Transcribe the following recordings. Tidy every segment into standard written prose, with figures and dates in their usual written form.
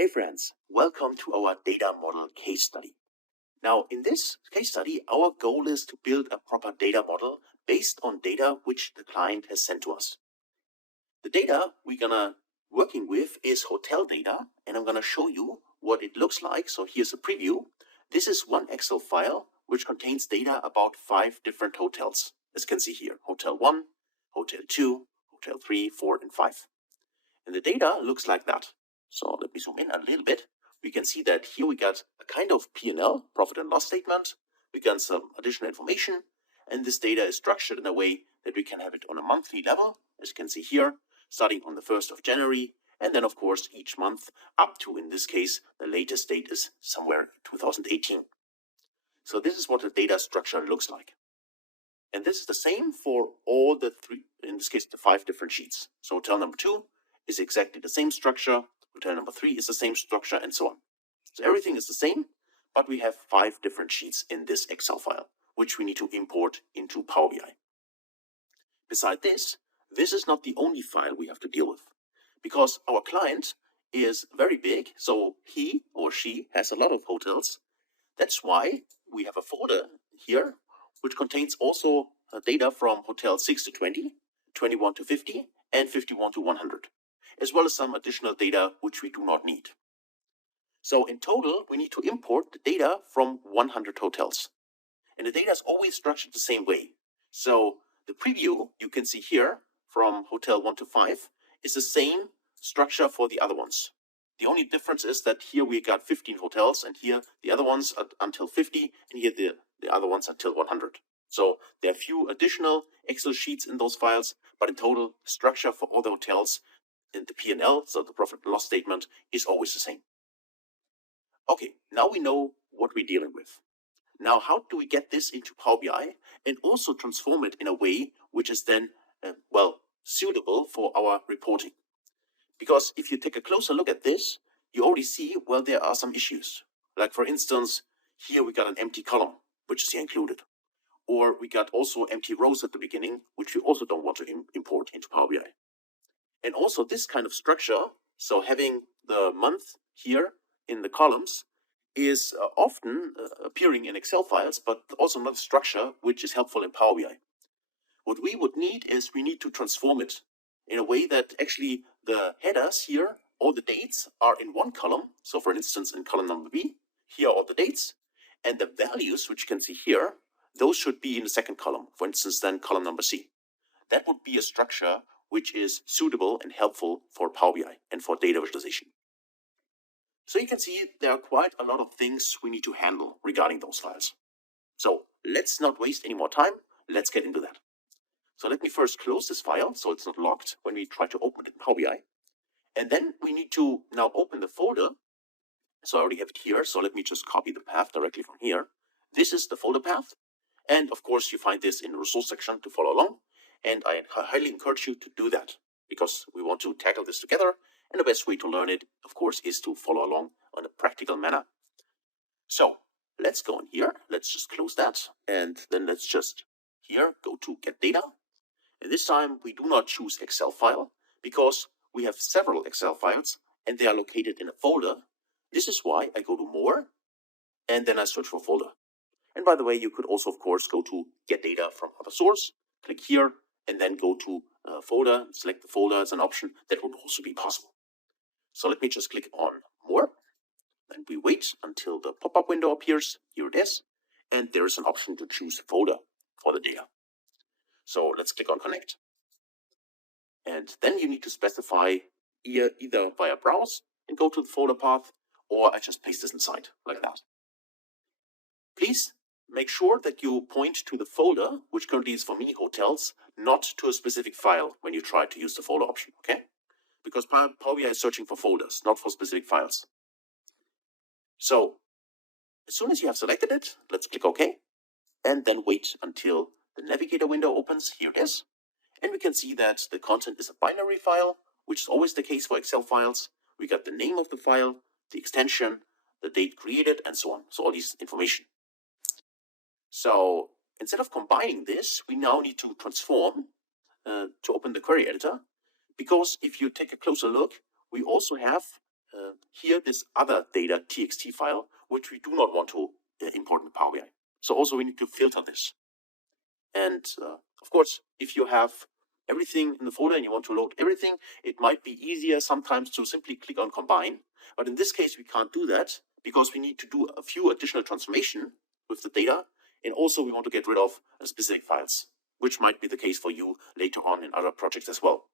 Hey friends, welcome to our data model case study. Now, in this case study, our goal is to build a proper data model based on data which the client has sent to us. The data we're gonna working with is hotel data, and I'm gonna show you what it looks like. So here's a preview. This is one Excel file which contains data about 5 different hotels. As you can see here, Hotel 1, Hotel 2, Hotel 3, 4, and 5. And the data looks like that. So let me zoom in a little bit. We can see that here we got a kind of P&L, profit and loss statement. We got some additional information, and this data is structured in a way that we can have it on a monthly level, as you can see here, starting on the 1st of January, and then of course each month up to, in this case, the latest date is somewhere 2018. So this is what the data structure looks like. And this is the same for all the 3, in this case, the 5 different sheets. So hotel number 2 is exactly the same structure. Hotel number 3 is the same structure, and so on. So everything is the same, but we have 5 different sheets in this Excel file, which we need to import into Power BI. Besides this is not the only file we have to deal with, because our client is very big, so he or she has a lot of hotels. That's why we have a folder here, which contains also data from hotel 6 to 20, 21 to 50, and 51 to 100. As well as some additional data which we do not need. So in total, we need to import the data from 100 hotels. And the data is always structured the same way. So the preview you can see here from hotel 1 to 5 is the same structure for the other ones. The only difference is that here we got 15 hotels, and here the other ones are until 50, and here the other ones until 100. So there are a few additional Excel sheets in those files, but in total, the structure for all the hotels and the P&L, so the profit and loss statement, is always the same. Okay, now we know what we're dealing with. Now, how do we get this into Power BI and also transform it in a way which is then, suitable for our reporting? Because if you take a closer look at this, you already see, well, there are some issues. Like for instance, here we got an empty column, which is here included. Or we got also empty rows at the beginning, which we also don't want to import into Power BI. And also this kind of structure, so having the month here in the columns, is often appearing in Excel files, but also not a structure which is helpful in Power BI. What we would need is we need to transform it in a way that actually the headers here, all the dates are in one column. So for instance, in column number B, here are all the dates, and the values, which you can see here, those should be in the second column. For instance, then column number C. That would be a structure which is suitable and helpful for Power BI and for data visualization. So you can see there are quite a lot of things we need to handle regarding those files. So let's not waste any more time. Let's get into that. So let me first close this file so it's not locked when we try to open it in Power BI. And then we need to now open the folder. So I already have it here. So let me just copy the path directly from here. This is the folder path. And of course, you find this in the resource section to follow along. And I highly encourage you to do that because we want to tackle this together. And the best way to learn it, of course, is to follow along on a practical manner. So let's go in here. Let's just close that. And then let's just here go to get data. And this time we do not choose Excel file because we have several Excel files and they are located in a folder. This is why I go to more and then I search for folder. And by the way, you could also, of course, go to get data from other source, click here, and then go to folder, select the folder as an option. That would also be possible. So let me just click on more. Then we wait until the pop-up window appears. Here it is. And there is an option to choose folder for the data. So let's click on connect. And then you need to specify either via browse and go to the folder path, or I just paste this inside like that. Please make sure that you point to the folder, which currently is for me hotels, not to a specific file when you try to use the folder option, okay? Because Power BI is searching for folders, not for specific files. So as soon as you have selected it, let's click OK, and then wait until the navigator window opens. Here it is. And we can see that the content is a binary file, which is always the case for Excel files. We got the name of the file, the extension, the date created, and so on. So all these information. So instead of combining this, we now need to transform to open the query editor. Because if you take a closer look, we also have here this other data txt file, which we do not want to import in Power BI. So also we need to filter this. And of course, if you have everything in the folder and you want to load everything, it might be easier sometimes to simply click on combine. But in this case, we can't do that because we need to do a few additional transformation with the data. And also we want to get rid of specific files, which might be the case for you later on in other projects as well.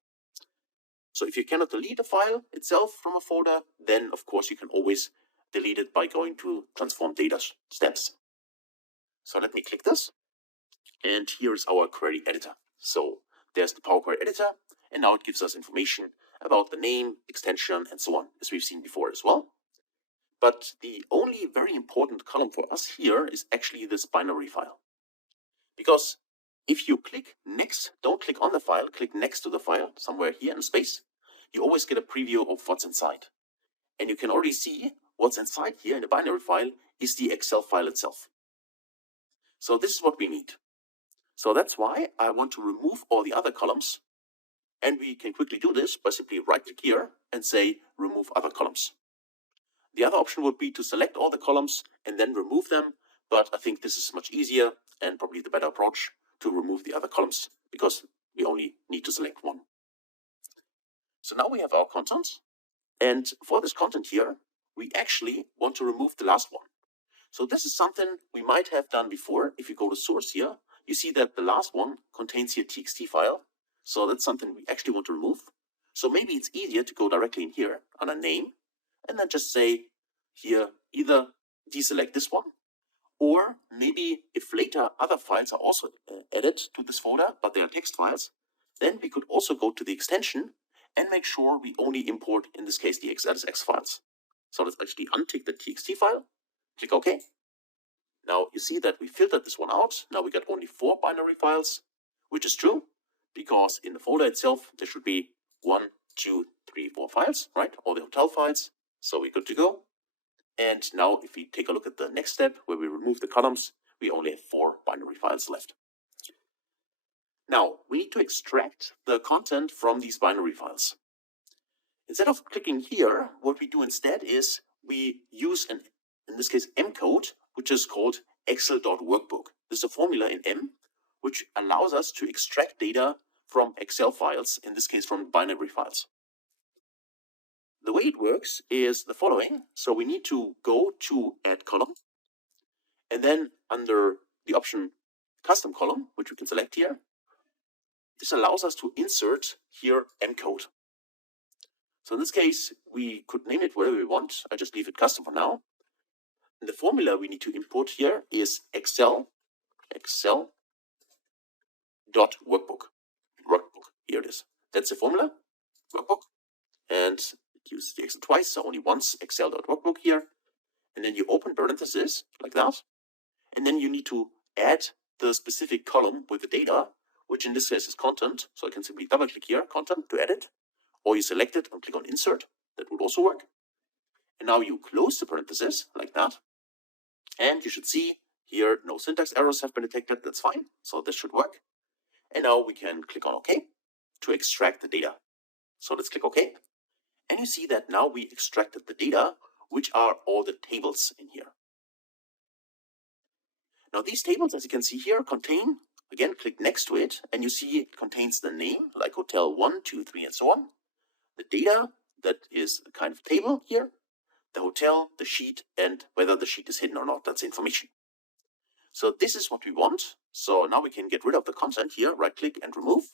So if you cannot delete a file itself from a folder, then of course you can always delete it by going to transform data steps. So let me click this. And here's our query editor. So there's the Power Query editor, and now it gives us information about the name, extension, and so on, as we've seen before as well. But the only very important column for us here is actually this binary file. Because if you click next, don't click on the file, click next to the file, somewhere here in space, you always get a preview of what's inside. And you can already see what's inside here in the binary file is the Excel file itself. So this is what we need. So that's why I want to remove all the other columns. And we can quickly do this by simply right-click here and say remove other columns. The other option would be to select all the columns and then remove them, but I think this is much easier and probably the better approach to remove the other columns because we only need to select one. So now we have our content, and for this content here, we actually want to remove the last one. So this is something we might have done before. If you go to source here, you see that the last one contains here txt file. So that's something we actually want to remove. So maybe it's easier to go directly in here on a name and then just say here either deselect this one, or maybe if later other files are also added to this folder, but they are text files, then we could also go to the extension and make sure we only import, in this case, the XLSX files. So let's actually untick the txt file, click OK. Now you see that we filtered this one out. Now we got only 4 binary files, which is true, because in the folder itself, there should be 1, 2, 3, 4 files, right? All the hotel files. So we're good to go. And now if we take a look at the next step, where we remove the columns, we only have 4 binary files left. Now we need to extract the content from these binary files. Instead of clicking here, what we do instead is we use in this case, M code, which is called excel.workbook. This is a formula in M, which allows us to extract data from Excel files, in this case from binary files. The way it works is the following. So we need to go to add column, and then under the option custom column, which we can select here, this allows us to insert here M code. So in this case, we could name it whatever we want. I just leave it custom for now. And the formula we need to import here is Excel dot workbook. Here it is. That's the formula, workbook. And it uses the Excel twice, so only once Excel.workbook here. And then you open parentheses like that. And then you need to add the specific column with the data, which in this case is content. So I can simply double click here, content, to edit. Or you select it and click on insert. That would also work. And now you close the parentheses like that. And you should see here no syntax errors have been detected. That's fine. So this should work. And now we can click on OK to extract the data. So let's click OK. And you see that now we extracted the data, which are all the tables in here. Now these tables, as you can see here, contain, again, click next to it, and you see it contains the name, like hotel 1, 2, 3, and so on. The data, that is the kind of table here. The hotel, the sheet, and whether the sheet is hidden or not, that's information. So this is what we want. So now we can get rid of the content here, right click and remove.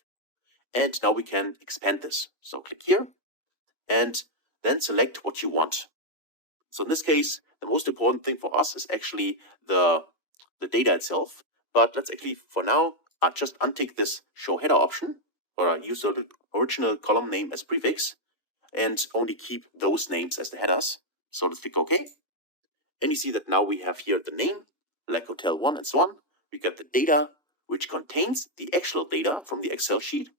And now we can expand this. So click here and then select what you want. So in this case, the most important thing for us is actually the data itself. But let's actually, for now, just untick this show header option, or use the original column name as prefix, and only keep those names as the headers. So let's click OK. And you see that now we have here the name, like hotel 1 and so on. We got the data, which contains the actual data from the Excel sheet.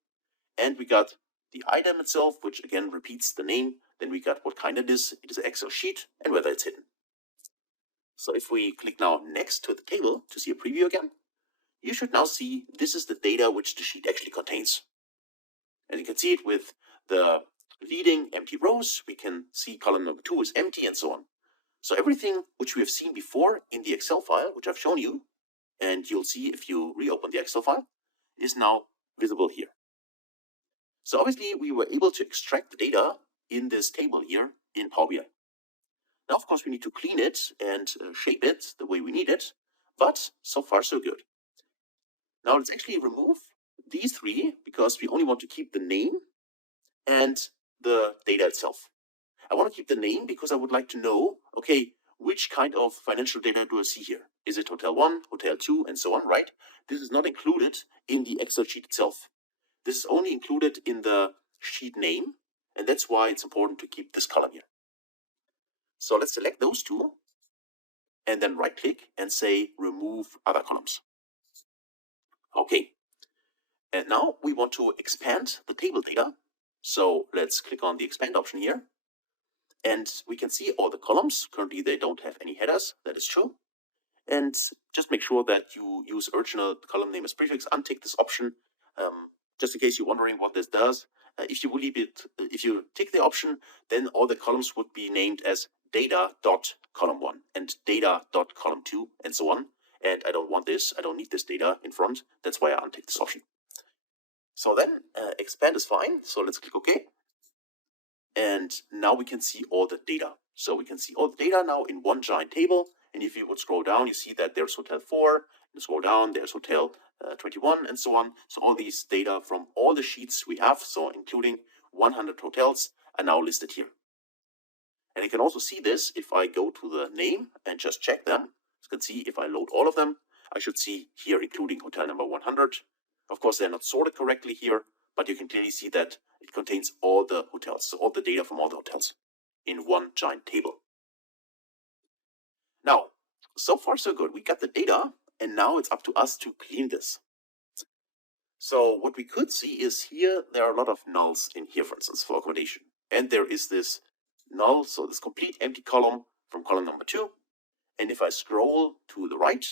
And we got the item itself, which again repeats the name. Then we got what kind it is an Excel sheet, and whether it's hidden. So if we click now next to the table to see a preview again, you should now see this is the data which the sheet actually contains. And you can see it with the leading empty rows. We can see column number 2 is empty and so on. So everything which we have seen before in the Excel file, which I've shown you, and you'll see if you reopen the Excel file, is now visible here. So obviously we were able to extract the data in this table here in Power BI. Now, of course, we need to clean it and shape it the way we need it, but so far so good. Now let's actually remove these three because we only want to keep the name and the data itself. I want to keep the name because I would like to know, okay, which kind of financial data do I see here? Is it Hotel 1, Hotel 2, and so on, right? This is not included in the Excel sheet itself. This is only included in the sheet name, and that's why it's important to keep this column here. So let's select those two, and then right click and say remove other columns. Okay, and now we want to expand the table data. So let's click on the expand option here. And we can see all the columns. Currently they don't have any headers, that is true. And just make sure that you use original column name as prefix. Untick this option, just in case you're wondering what this does. If you tick the option, then all the columns would be named as data.column1 and data.column2 and so on. And I don't want this, I don't need this data in front. That's why I untick this option. So then expand is fine. So let's click OK. And now we can see all the data. So we can see all the data now in one giant table. And if you would scroll down, you see that there's Hotel 4, you scroll down, there's Hotel 21, and so on. So all these data from all the sheets we have, so including 100 hotels, are now listed here. And you can also see this if I go to the name and just check them. You can see if I load all of them, I should see here including hotel number 100. Of course, they're not sorted correctly here, but you can clearly see that it contains all the hotels, so all the data from all the hotels in one giant table. Now, so far so good. We got the data, and now it's up to us to clean this. So what we could see is here, there are a lot of nulls in here, for instance, for accommodation. And there is this null, so this complete empty column from column number 2. And if I scroll to the right,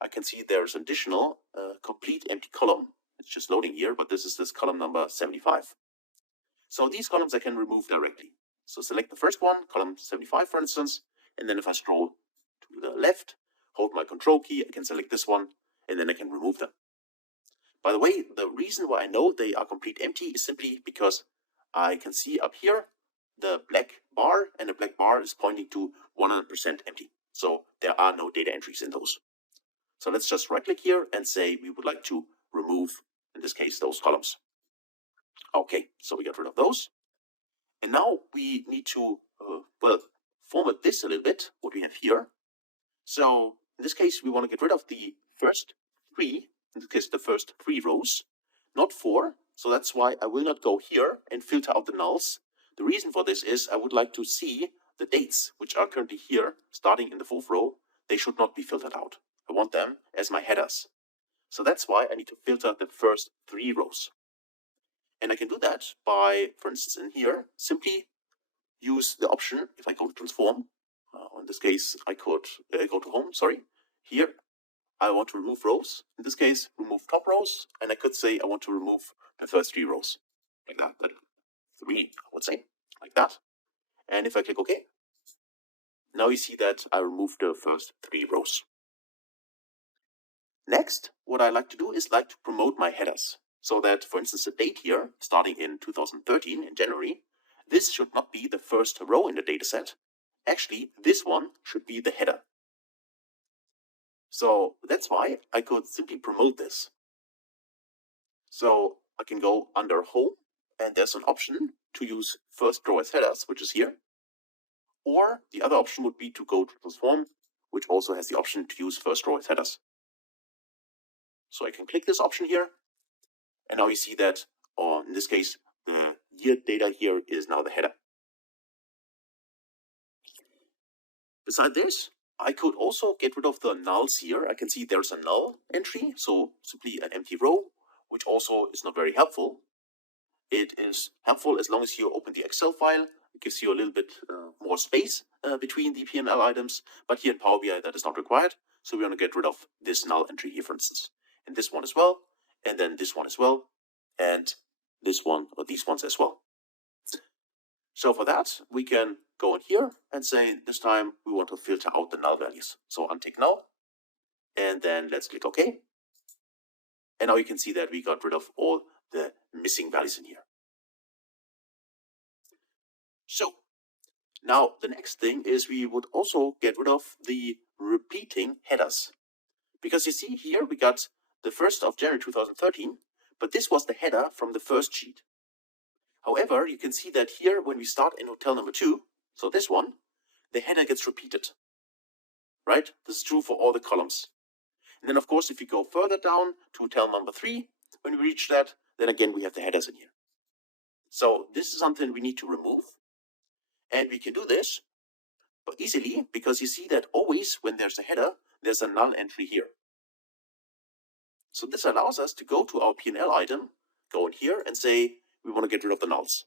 I can see there's an additional complete empty column. It's just loading here, but this is this column number 75. So these columns I can remove directly. So select the first one, column 75, for instance, and then if I scroll to the left, hold my control key, I can select this one, and then I can remove them. By the way, the reason why I know they are complete empty is simply because I can see up here the black bar, and the black bar is pointing to 100% empty. So there are no data entries in those. So let's just right click here and say we would like to remove, in this case, those columns. Okay, so we got rid of those. And now we need to, format this a little bit, what we have here. So in this case, we want to get rid of the first 3, in this case, the first 3 rows, not 4. So that's why I will not go here and filter out the nulls. The reason for this is I would like to see the dates, which are currently here, starting in the 4th row. They should not be filtered out. I want them as my headers. So that's why I need to filter the first 3 rows. And I can do that by, for instance, in here, simply use the option, if I go to transform, in this case, I could go to home, here, I want to remove rows, in this case, remove top rows, and I could say I want to remove the first 3 rows, like that, 3, I would say, like that. And if I click OK, now you see that I removed the first 3 rows. Next, what I like to do is like to promote my headers. So that, for instance, the date here, starting in 2013, in January, this should not be the first row in the dataset. Actually, this one should be the header. So that's why I could simply promote this. So I can go under Home, and there's an option to use first row as headers, which is here. Or the other option would be to go to Transform, which also has the option to use first row as headers. So I can click this option here. And now you see that, or in this case, the year data here is now the header. Beside this, I could also get rid of the nulls here. I can see there's a null entry, so simply an empty row, which also is not very helpful. It is helpful as long as you open the Excel file. It gives you a little bit more space between the P&L items, but here in Power BI that is not required. So we want to get rid of this null entry here, for instance, and this one as well, and then this one as well, and this one or these ones as well. So for that, we can go in here and say this time we want to filter out the null values. So untick null, and then let's click OK. And now you can see that we got rid of all the missing values in here. So now the next thing is we would also get rid of the repeating headers. Because you see here we got the 1st of January 2013, but this was the header from the first sheet. However, you can see that here when we start in hotel number 2, so this one, the header gets repeated, right? This is true for all the columns. And then of course, if we go further down to hotel number 3, when we reach that, then again we have the headers in here. So this is something we need to remove. And we can do this but easily because you see that always when there's a header, there's a null entry here. So this allows us to go to our P&L item, go in here and say we want to get rid of the nulls.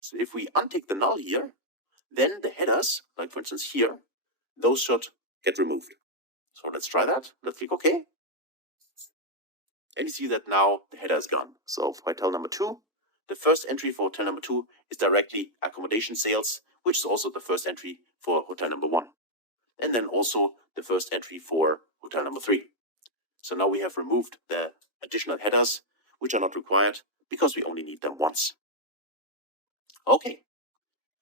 So if we untick the null here, then the headers, like for instance here, those should get removed. So let's try that. Let's click OK. And you see that now the header is gone. So for hotel number 2, the first entry for hotel number 2 is directly accommodation sales, which is also the first entry for hotel number 1. And then also the first entry for hotel number 3. So now we have removed the additional headers, which are not required because we only need them once. Okay.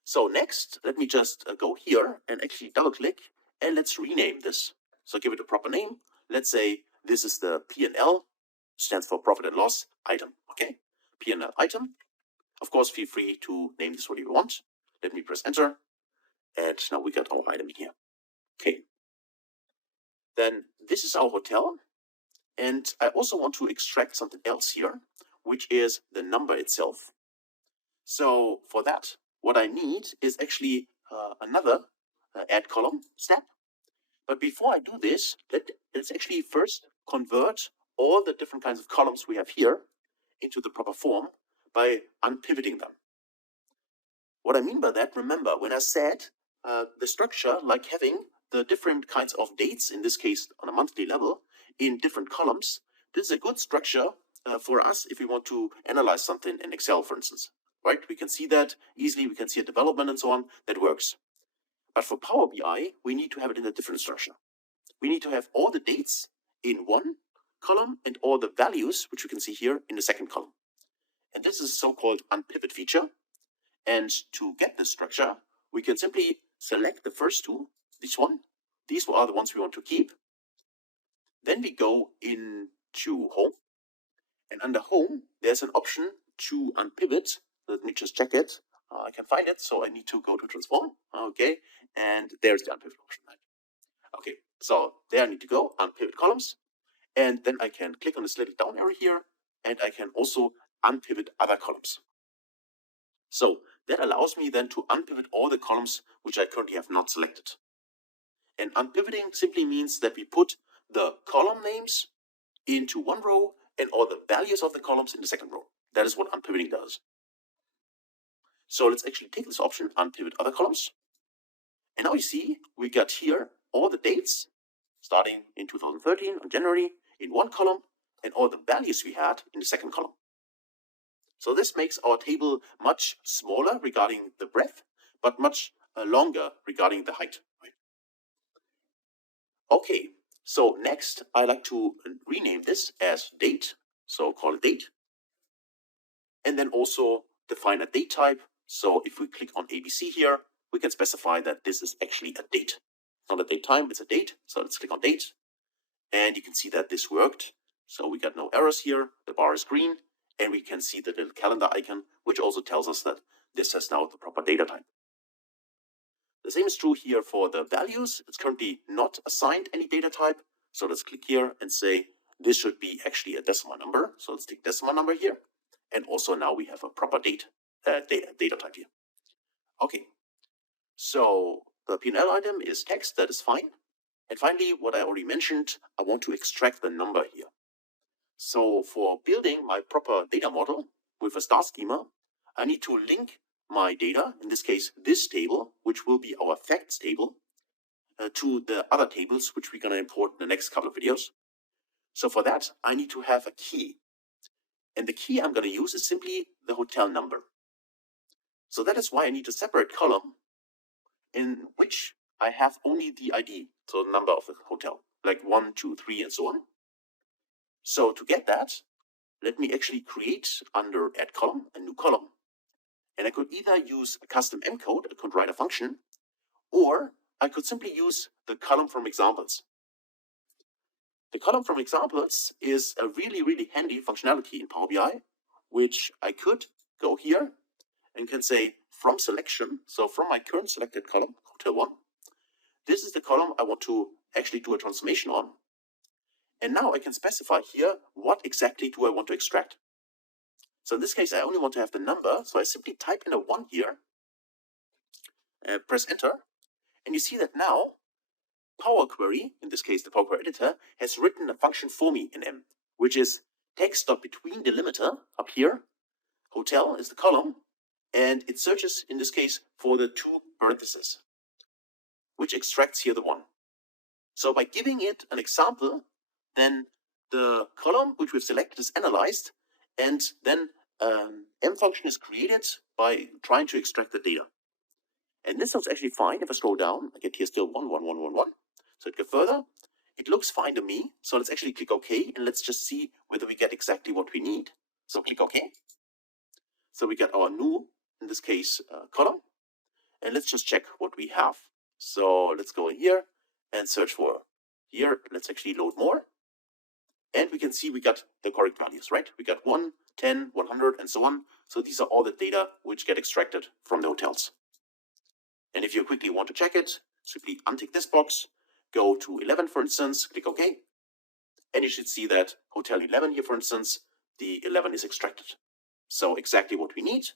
So next, let me just go here and actually double click and let's rename this. So give it a proper name. Let's say this is the P&L, stands for profit and loss item. Okay. P&L item. Of course, feel free to name this what you want. Let me press enter. And now we got our item here. Okay. Then this is our hotel. And I also want to extract something else here, which is the number itself. So for that, what I need is actually another add column step. But before I do this, let's actually first convert all the different kinds of columns we have here into the proper form by unpivoting them. What I mean by that, remember when I said the structure, like having the different kinds of dates, in this case on a monthly level, in different columns, this is a good structure for us if we want to analyze something in Excel, for instance. Right? We can see that easily, we can see a development and so on, that works. But for Power BI, we need to have it in a different structure. We need to have all the dates in one column and all the values, which you can see here, in the second column. And this is a so-called unpivot feature. And to get this structure, we can simply select the first two, this one. These are the ones we want to keep. Then we go into Home. And under Home, there's an option to unpivot. Let me just check it. I can find it, so I need to go to Transform. Okay, and there's the unpivot option. Okay, so there I need to go, unpivot columns. And then I can click on this little down arrow here, and I can also unpivot other columns. So that allows me then to unpivot all the columns which I currently have not selected. And unpivoting simply means that we put the column names into one row and all the values of the columns in the second row. That is what unpivoting does. So let's actually take this option, unpivot other columns. And now you see we got here all the dates starting in 2013 on January in one column and all the values we had in the second column. So this makes our table much smaller regarding the breadth, but much longer regarding the height. Right? Okay, so next I like to rename this as date. So call it date. And then also define a date type. So if we click on ABC here, we can specify that this is actually a date. Not a date time, it's a date. So let's click on date. And you can see that this worked. So we got no errors here. The bar is green. And we can see the little calendar icon, which also tells us that this has now the proper data type. The same is true here for the values. It's currently not assigned any data type. So let's click here and say this should be actually a decimal number. So let's take decimal number here. And also now we have a proper data type here. Okay, so the P&L item is text, that is fine. And finally, what I already mentioned, I want to extract the number here. So for building my proper data model with a star schema, I need to link my data, in this case, this table, which will be our facts table, to the other tables, which we're going to import in the next couple of videos. So for that, I need to have a key. And the key I'm going to use is simply the hotel number. So that is why I need a separate column in which I have only the ID, so the number of the hotel, like 1, 2, 3, and so on. So to get that, let me actually create under add column a new column. And I could either use a custom M code, I could write a function, or I could simply use the column from examples. The column from examples is a really handy functionality in Power BI, which I could go here and can say from selection, so from my current selected column, hotel 1, this is the column I want to actually do a transformation on. And now I can specify here what exactly do I want to extract. So in this case, I only want to have the number, so I simply type in a 1 here, press enter, and you see that now Power Query, in this case the Power Query editor, has written a function for me in M, which is text.between delimiter up here, hotel is the column, and it searches in this case for the 2 parentheses, which extracts here the 1. So by giving it an example, then the column which we've selected is analyzed, and then M function is created by trying to extract the data. And this looks actually fine. If I scroll down, I get here still 1, 1, 1, 1, 1. So it goes further. It looks fine to me. So let's actually click OK, and let's just see whether we get exactly what we need. So click OK. So we get our new, in this case, column. And let's just check what we have. So let's go in here and search for here. Let's actually load more. And we can see we got the correct values, right? We got 1, 10, 100, and so on. So these are all the data which get extracted from the hotels. And if you quickly want to check it, simply untick this box, go to 11, for instance, click OK. And you should see that hotel 11 here, for instance, the 11 is extracted. So exactly what we need.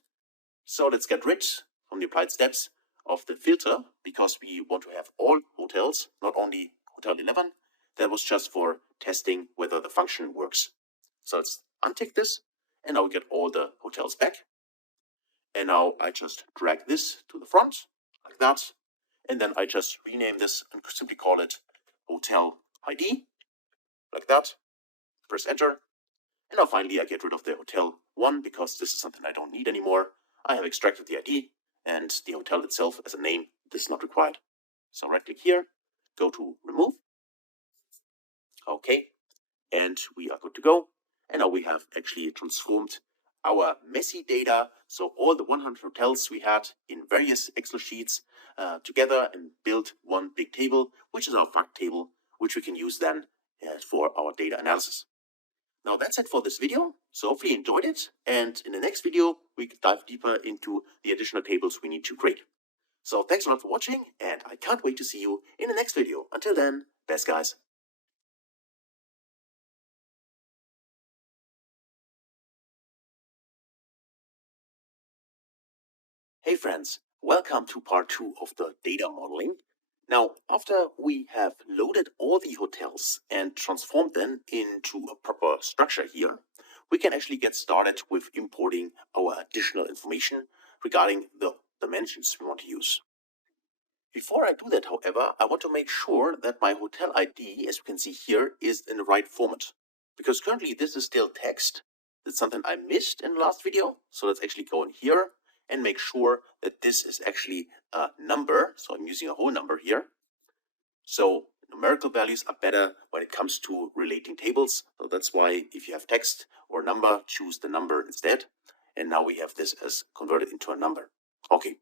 So let's get rid from the applied steps of the filter, because we want to have all hotels, not only hotel 11. That was just for testing whether the function works. So let's untick this, and now we get all the hotels back. And now I just drag this to the front, like that. And then I just rename this and simply call it hotel ID, like that. Press enter. And now finally I get rid of the hotel 1, because this is something I don't need anymore. I have extracted the ID, and the hotel itself as a name, this is not required. So right click here, go to remove. Okay, and we are good to go. And now we have actually transformed our messy data, so all the 100 hotels we had in various Excel sheets together, and built one big table, which is our fact table, which we can use then for our data analysis. Now that's it for this video. So hopefully you enjoyed it, and in the next video we can dive deeper into the additional tables we need to create. So thanks a lot for watching, and I can't wait to see you in the next video. Until then, best guys. Hey friends, welcome to part 2 of the data modeling. Now, after we have loaded all the hotels and transformed them into a proper structure here, we can actually get started with importing our additional information regarding the dimensions we want to use. Before I do that, however, I want to make sure that my hotel ID, as you can see here, is in the right format. Because currently this is still text. That's something I missed in the last video. So let's actually go in here and make sure that this is actually a number. So I'm using a whole number here. So numerical values are better when it comes to relating tables. So that's why if you have text or number, choose the number instead. And now we have this as converted into a number. Okay,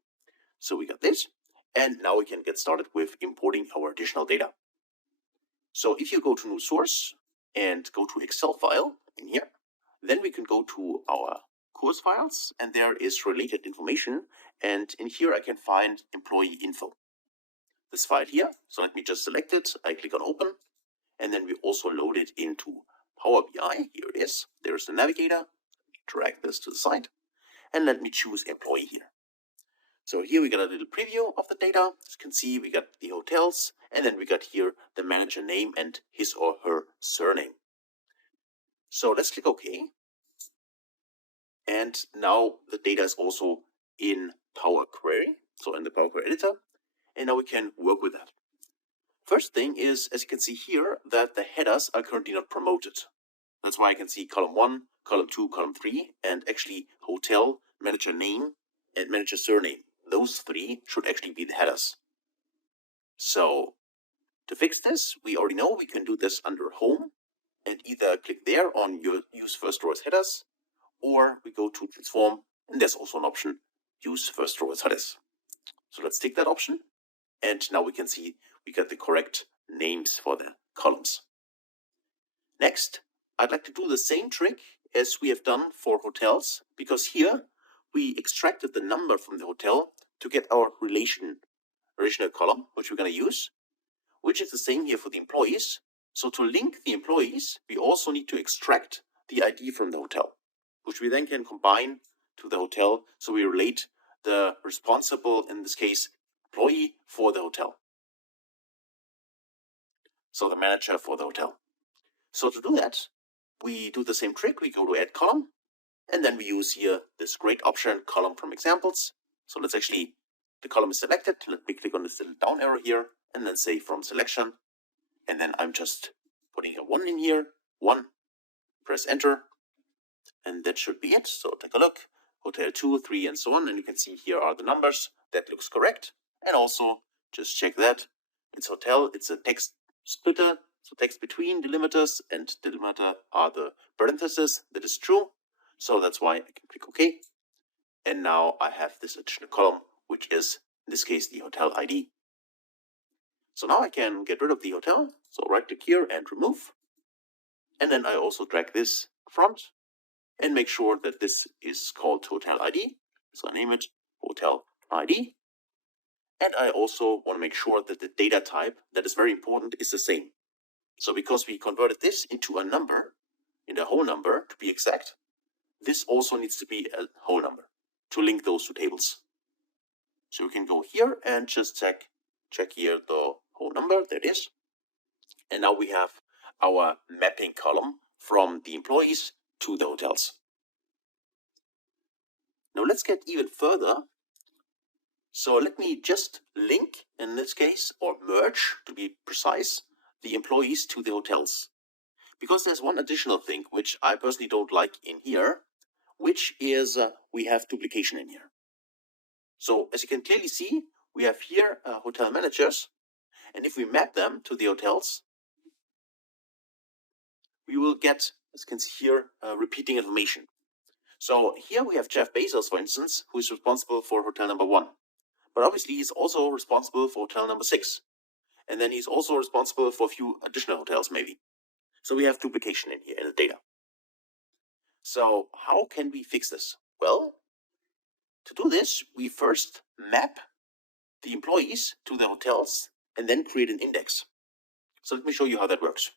so we got this. And now we can get started with importing our additional data. So if you go to new source and go to Excel file in here, then we can go to our course files, and there is related information. And in here I can find employee info. This file here. So let me just select it. I click on open, and then we also load it into Power BI. Here it is. There's the navigator. Drag this to the side, and let me choose employee here. So here we got a little preview of the data. As you can see, we got the hotels, and then we got here the manager name and his or her surname. So let's click OK. And now the data is also in Power Query, so in the Power Query editor. And now we can work with that. First thing is, as you can see here, that the headers are currently not promoted. That's why I can see column 1, column 2, column 3, and actually hotel, manager name, and manager surname. Those three should actually be the headers. So to fix this, we already know we can do this under home and either click there on your use first row as headers, or we go to transform, and there's also an option, use first row as headers. So let's take that option, and now we can see we got the correct names for the columns. Next, I'd like to do the same trick as we have done for hotels, because here we extracted the number from the hotel to get our relational column, which we're going to use, which is the same here for the employees. So to link the employees, we also need to extract the ID from the hotel, which we then can combine to the hotel. So we relate the responsible, in this case, employee for the hotel. So the manager for the hotel. So to do that, we do the same trick. We go to add column, and then we use here this great option, column from examples. So let's actually, the column is selected. Let me click on this little down arrow here, and then say from selection. And then I'm just putting a 1 in here, 1, press enter, and that should be it. So take a look, hotel 2, 3, and so on, and you can see here are the numbers. That looks correct. And also just check that it's hotel, it's a text splitter, so text between delimiters and delimiter are the parentheses. That is true. So that's why I can click OK. And now I have this additional column, which is in this case the hotel ID. So now I can get rid of the hotel. So right click here and remove. And then I also drag this front and make sure that this is called hotel ID. So I name it hotel ID. And I also want to make sure that the data type, that is very important, is the same. So because we converted this into a number, in a whole number to be exact, this also needs to be a whole number to link those two tables. So we can go here and just check here the whole number. There it is. And now we have our mapping column from the employees to the hotels. Now let's get even further. So let me just link, in this case, or merge, to be precise, the employees to the hotels. Because there's one additional thing which I personally don't like in here, which is we have duplication in here. So as you can clearly see, we have here hotel managers, and if we map them to the hotels, we will get, as you can see here, repeating information. So here we have Jeff Bezos, for instance, who is responsible for hotel number 1. But obviously he's also responsible for hotel number 6. And then he's also responsible for a few additional hotels maybe. So we have duplication in here in the data. So how can we fix this? Well, to do this, we first map the employees to the hotels and then create an index. So let me show you how that works.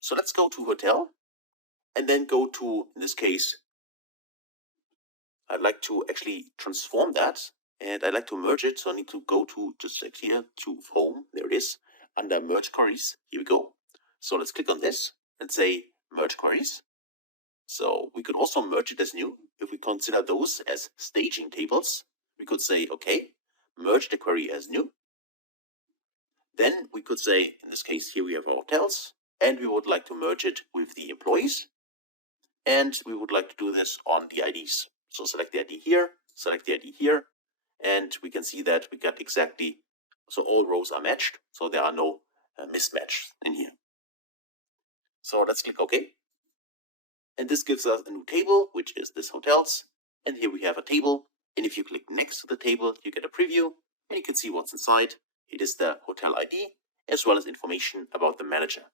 So let's go to hotel and then go to, in this case, I'd like to actually transform that and I'd like to merge it. So I need to go to just like here to home. There it is under merge queries. Here we go. So let's click on this and say merge queries. So we could also merge it as new. If we consider those as staging tables, we could say, okay, merge the query as new. Then we could say, in this case, here we have our hotels, and we would like to merge it with the employees. And we would like to do this on the IDs. So select the ID here, select the ID here, and we can see that we got exactly, so all rows are matched, so there are no mismatch in here. So let's click OK. And this gives us a new table, which is this hotels. And here we have a table. And if you click next to the table, you get a preview, and you can see what's inside. It is the hotel ID, as well as information about the manager,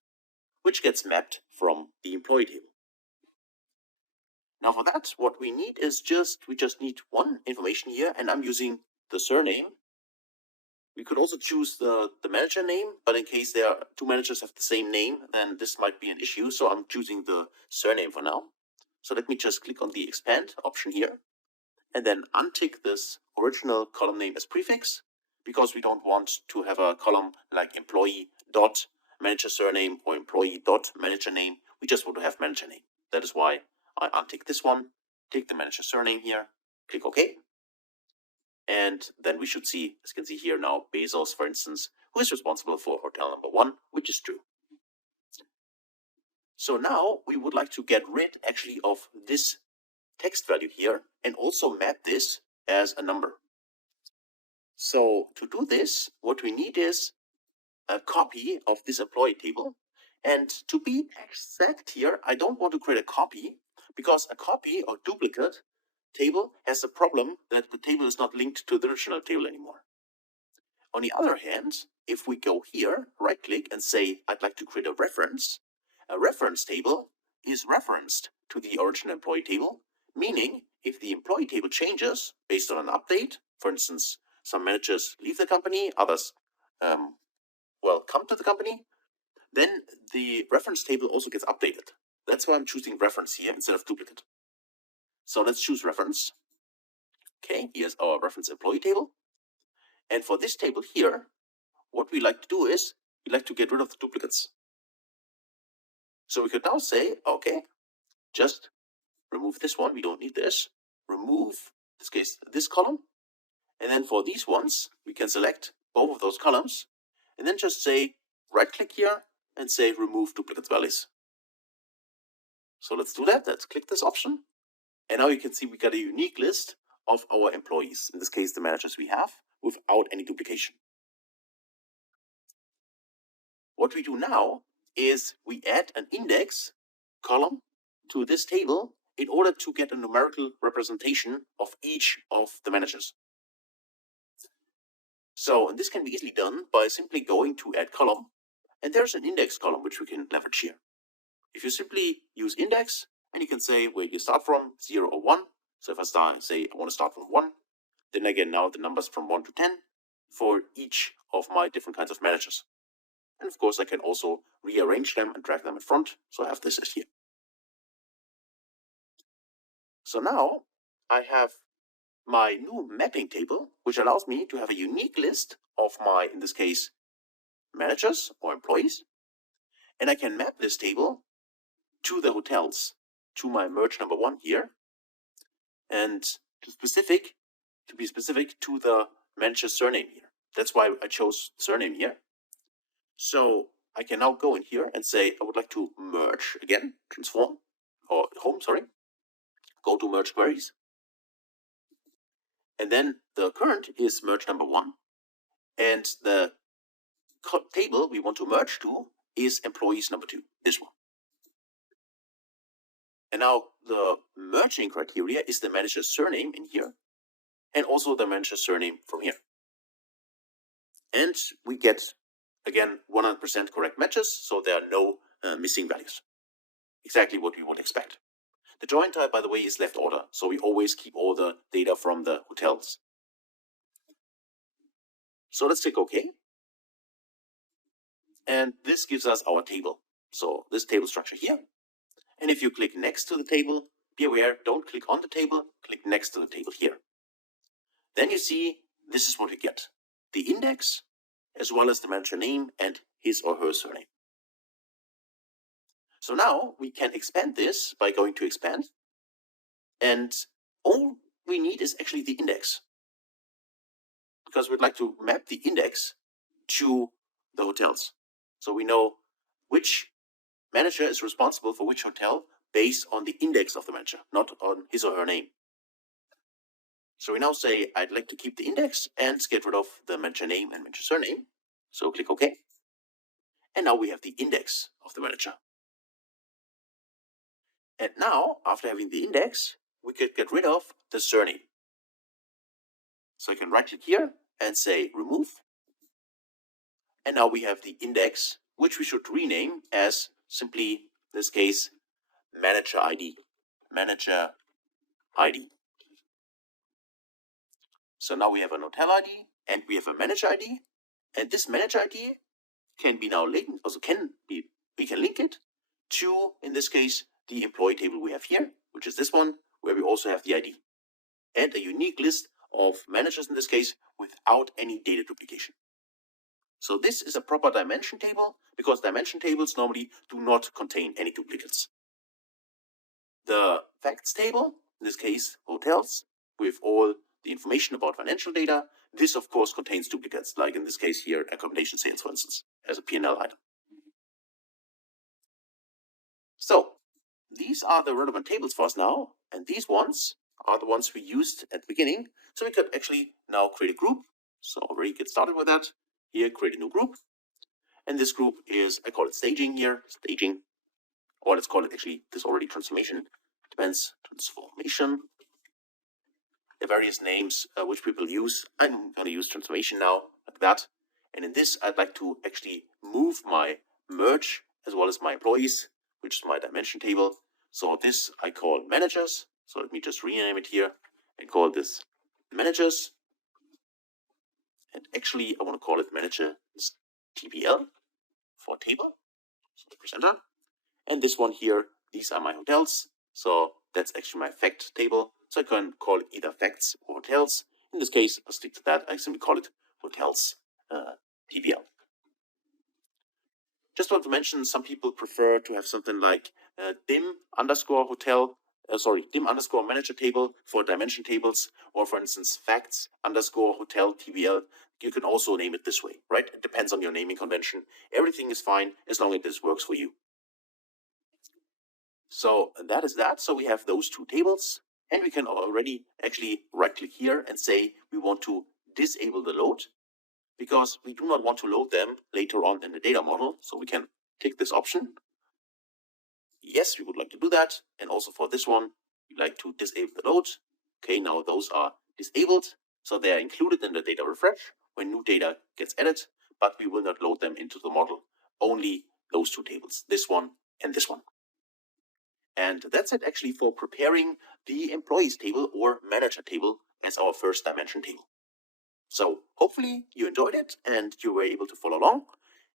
which gets mapped from the employee table. Now for that, what we need is we just need one information here, and I'm using the surname. We could also choose the manager name, but in case there are two managers have the same name, then this might be an issue. So I'm choosing the surname for now. So let me just click on the expand option here, and then untick this original column name as prefix, because we don't want to have a column like employee dot manager surname or employee dot manager name. We just want to have manager name. That is why I untick this one, click the manager surname here, click OK. And then we should see, as you can see here now, Bezos, for instance, who is responsible for hotel number 1, which is true. So now we would like to get rid actually of this text value here and also map this as a number. So to do this, what we need is a copy of this employee table. And to be exact here, I don't want to create a copy, because a copy or duplicate table has the problem that the table is not linked to the original table anymore. On the other hand, if we go here, right click and say, I'd like to create a reference table is referenced to the original employee table, meaning if the employee table changes based on an update, for instance, some managers leave the company, others come to the company, then the reference table also gets updated. That's why I'm choosing reference here instead of duplicate. So let's choose reference. Okay, here's our reference employee table. And for this table here, what we like to do is we like to get rid of the duplicates. So we could now say, okay, just remove this one. We don't need this. Remove, in this case, this column. And then for these ones, we can select both of those columns and then just say, right click here and say remove duplicate values. So let's do that. Let's click this option. And now you can see we got a unique list of our employees, in this case, the managers we have, without any duplication. What we do now is we add an index column to this table in order to get a numerical representation of each of the managers. So this can be easily done by simply going to add column, and there's an index column which we can leverage here. If you simply use index, and you can say where you start from, 0 or 1. So if I say I want to start from 1, then I get now the numbers from 1 to 10 for each of my different kinds of managers. And of course, I can also rearrange them and drag them in front. So I have this as here. So now I have my new mapping table, which allows me to have a unique list of my, in this case, managers or employees. And I can map this table to the hotels, to my merge number 1 here, and to be specific to the manager's surname here. That's why I chose surname here. So I can now go in here and say I would like to merge again, transform, or home, sorry. Go to merge queries. And then the current is merge number 1. And the table we want to merge to is employees number 2, this one. And now the merging criteria is the manager's surname in here, and also the manager's surname from here. And we get, again, 100% correct matches, so there are no missing values. Exactly what we would expect. The join type, by the way, is left order, so we always keep all the data from the hotels. So let's click OK. And this gives us our table. So this table structure here. And if you click next to the table, be aware, don't click on the table, click next to the table here. Then you see this is what we get. The index, as well as the manager name and his or her surname. So now we can expand this by going to expand. And all we need is actually the index, because we'd like to map the index to the hotels. So we know which manager is responsible for which hotel based on the index of the manager, not on his or her name. So we now say I'd like to keep the index and get rid of the manager name and manager surname. So click OK. And now we have the index of the manager. And now, after having the index, we could get rid of the surname. So I can right click here and say remove. And now we have the index, which we should rename as simply, in this case, manager ID. Manager ID. So now we have an hotel ID and we have a manager ID. And this manager ID can be now linked, we can link it to, in this case, the employee table we have here, which is this one, where we also have the ID. And a unique list of managers in this case without any data duplication. So this is a proper dimension table, because dimension tables normally do not contain any duplicates. The facts table, in this case hotels, with all the information about financial data, this of course contains duplicates, like in this case here accommodation sales, for instance, as a P&L item. So these are the relevant tables for us now, and these ones are the ones we used at the beginning. So we could actually now create a group. So already get started with that. Here, create a new group. And this group is, I call it staging here, staging, or let's call it actually, this already transformation, depends, transformation. The various names which people use. I'm going to use transformation now, like that. And in this, I'd like to actually move my merge as well as my employees, which is my dimension table. So this I call managers. So let me just rename it here and call this managers. And actually, I want to call it manager TBL for table. So press enter. And this one here, these are my hotels. So that's actually my fact table. So I can call it either facts or hotels. In this case, I'll stick to that. I simply call it hotels TBL. Just want to mention, some people prefer to have something like dim underscore hotel, dim underscore manager table for dimension tables, or for instance, facts underscore hotel TBL. You can also name it this way, right? It depends on your naming convention. Everything is fine as long as this works for you. So that is that. So we have those two tables, and we can already actually right click here and say we want to disable the load, because we do not want to load them later on in the data model. So we can tick this option. Yes, we would like to do that. And also for this one, we like to disable the load. Okay, now those are disabled. So they are included in the data refresh when new data gets added, but we will not load them into the model. Only those two tables, this one and this one. And that's it actually for preparing the employees table or manager table as our first dimension table. So hopefully you enjoyed it and you were able to follow along.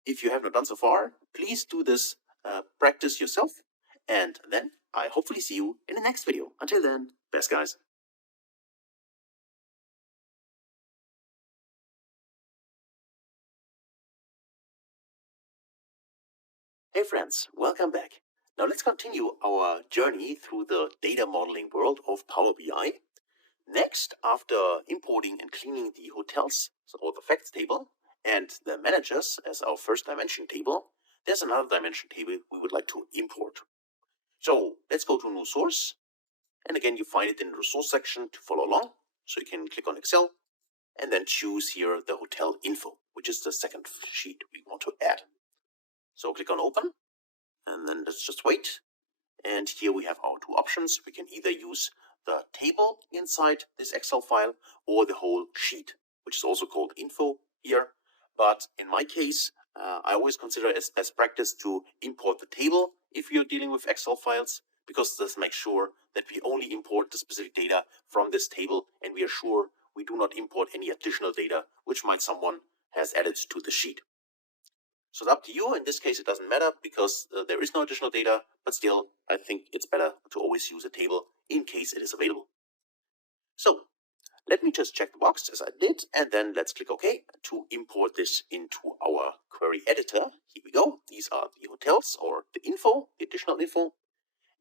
If you have not done so far, please do this practice yourself. And then I hopefully see you in the next video. Until then, best guys. Hey friends, welcome back. Now let's continue our journey through the data modeling world of Power BI. Next, after importing and cleaning the hotels, or the facts table, and the managers as our first dimension table, there's another dimension table we would like to import. So let's go to new source. And again, you find it in the resource section to follow along. So you can click on Excel and then choose here the hotel info, which is the second sheet we want to add. So click on open, and then let's just wait. And here we have our two options. We can either use the table inside this Excel file or the whole sheet, which is also called info here. But in my case, I always consider as practice to import the table if you're dealing with Excel files, because this makes sure that we only import the specific data from this table, and we are sure we do not import any additional data which might someone has added to the sheet. So it's up to you. In this case, it doesn't matter because there is no additional data, but still, I think it's better to always use a table in case it is available. So let me just check the box as I did, and then let's click OK to import this into our query editor. Here we go. These are the hotels or the info, the additional info.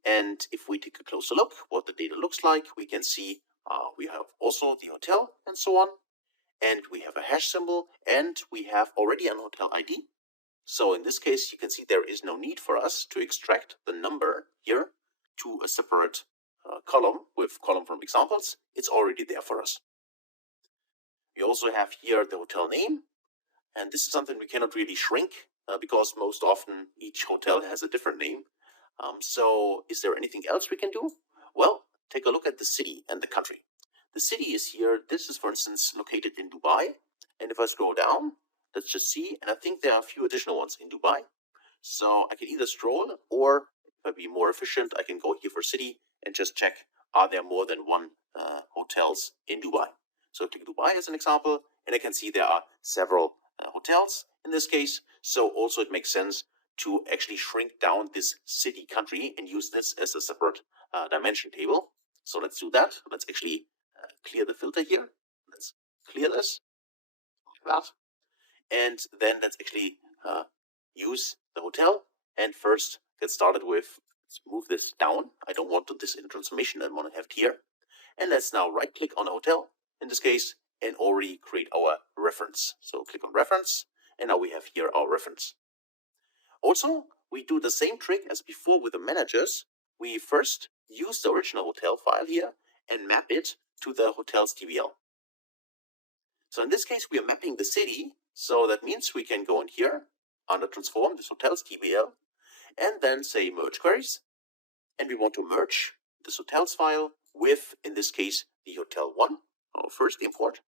And if we take a closer look what the data looks like, we can see we have also the hotel and so on. And we have a hash symbol, and we have already an hotel ID. So in this case, you can see there is no need for us to extract the number here to a separate column with column from examples. It's already there for us. We also have here the hotel name, and this is something we cannot really shrink because most often each hotel has a different name. So is there anything else we can do? Well, take a look at the city and the country. The city is here. This is, for instance, located in Dubai. And if I scroll down, let's just see. And I think there are a few additional ones in Dubai. So I can either scroll, or if I be more efficient, I can go here for city and just check, are there more than one hotels in Dubai? So take Dubai as an example, and I can see there are several hotels in this case. So also it makes sense to actually shrink down this city country and use this as a separate dimension table. So let's do that. Let's actually clear the filter here. Let's clear this, like that. And then let's actually use the hotel. And first get started with, let's move this down. I don't want this in transformation. I want to have it here. And let's now right click on a hotel in this case and already create our reference. So click on reference, and now we have here our reference. Also, we do the same trick as before with the managers. We first use the original hotel file here, and map it to the hotel's TBL. So in this case, we are mapping the city. So that means we can go in here under transform this hotel's TBL and then say merge queries. And we want to merge this hotels file with, in this case, the hotel one, our first import.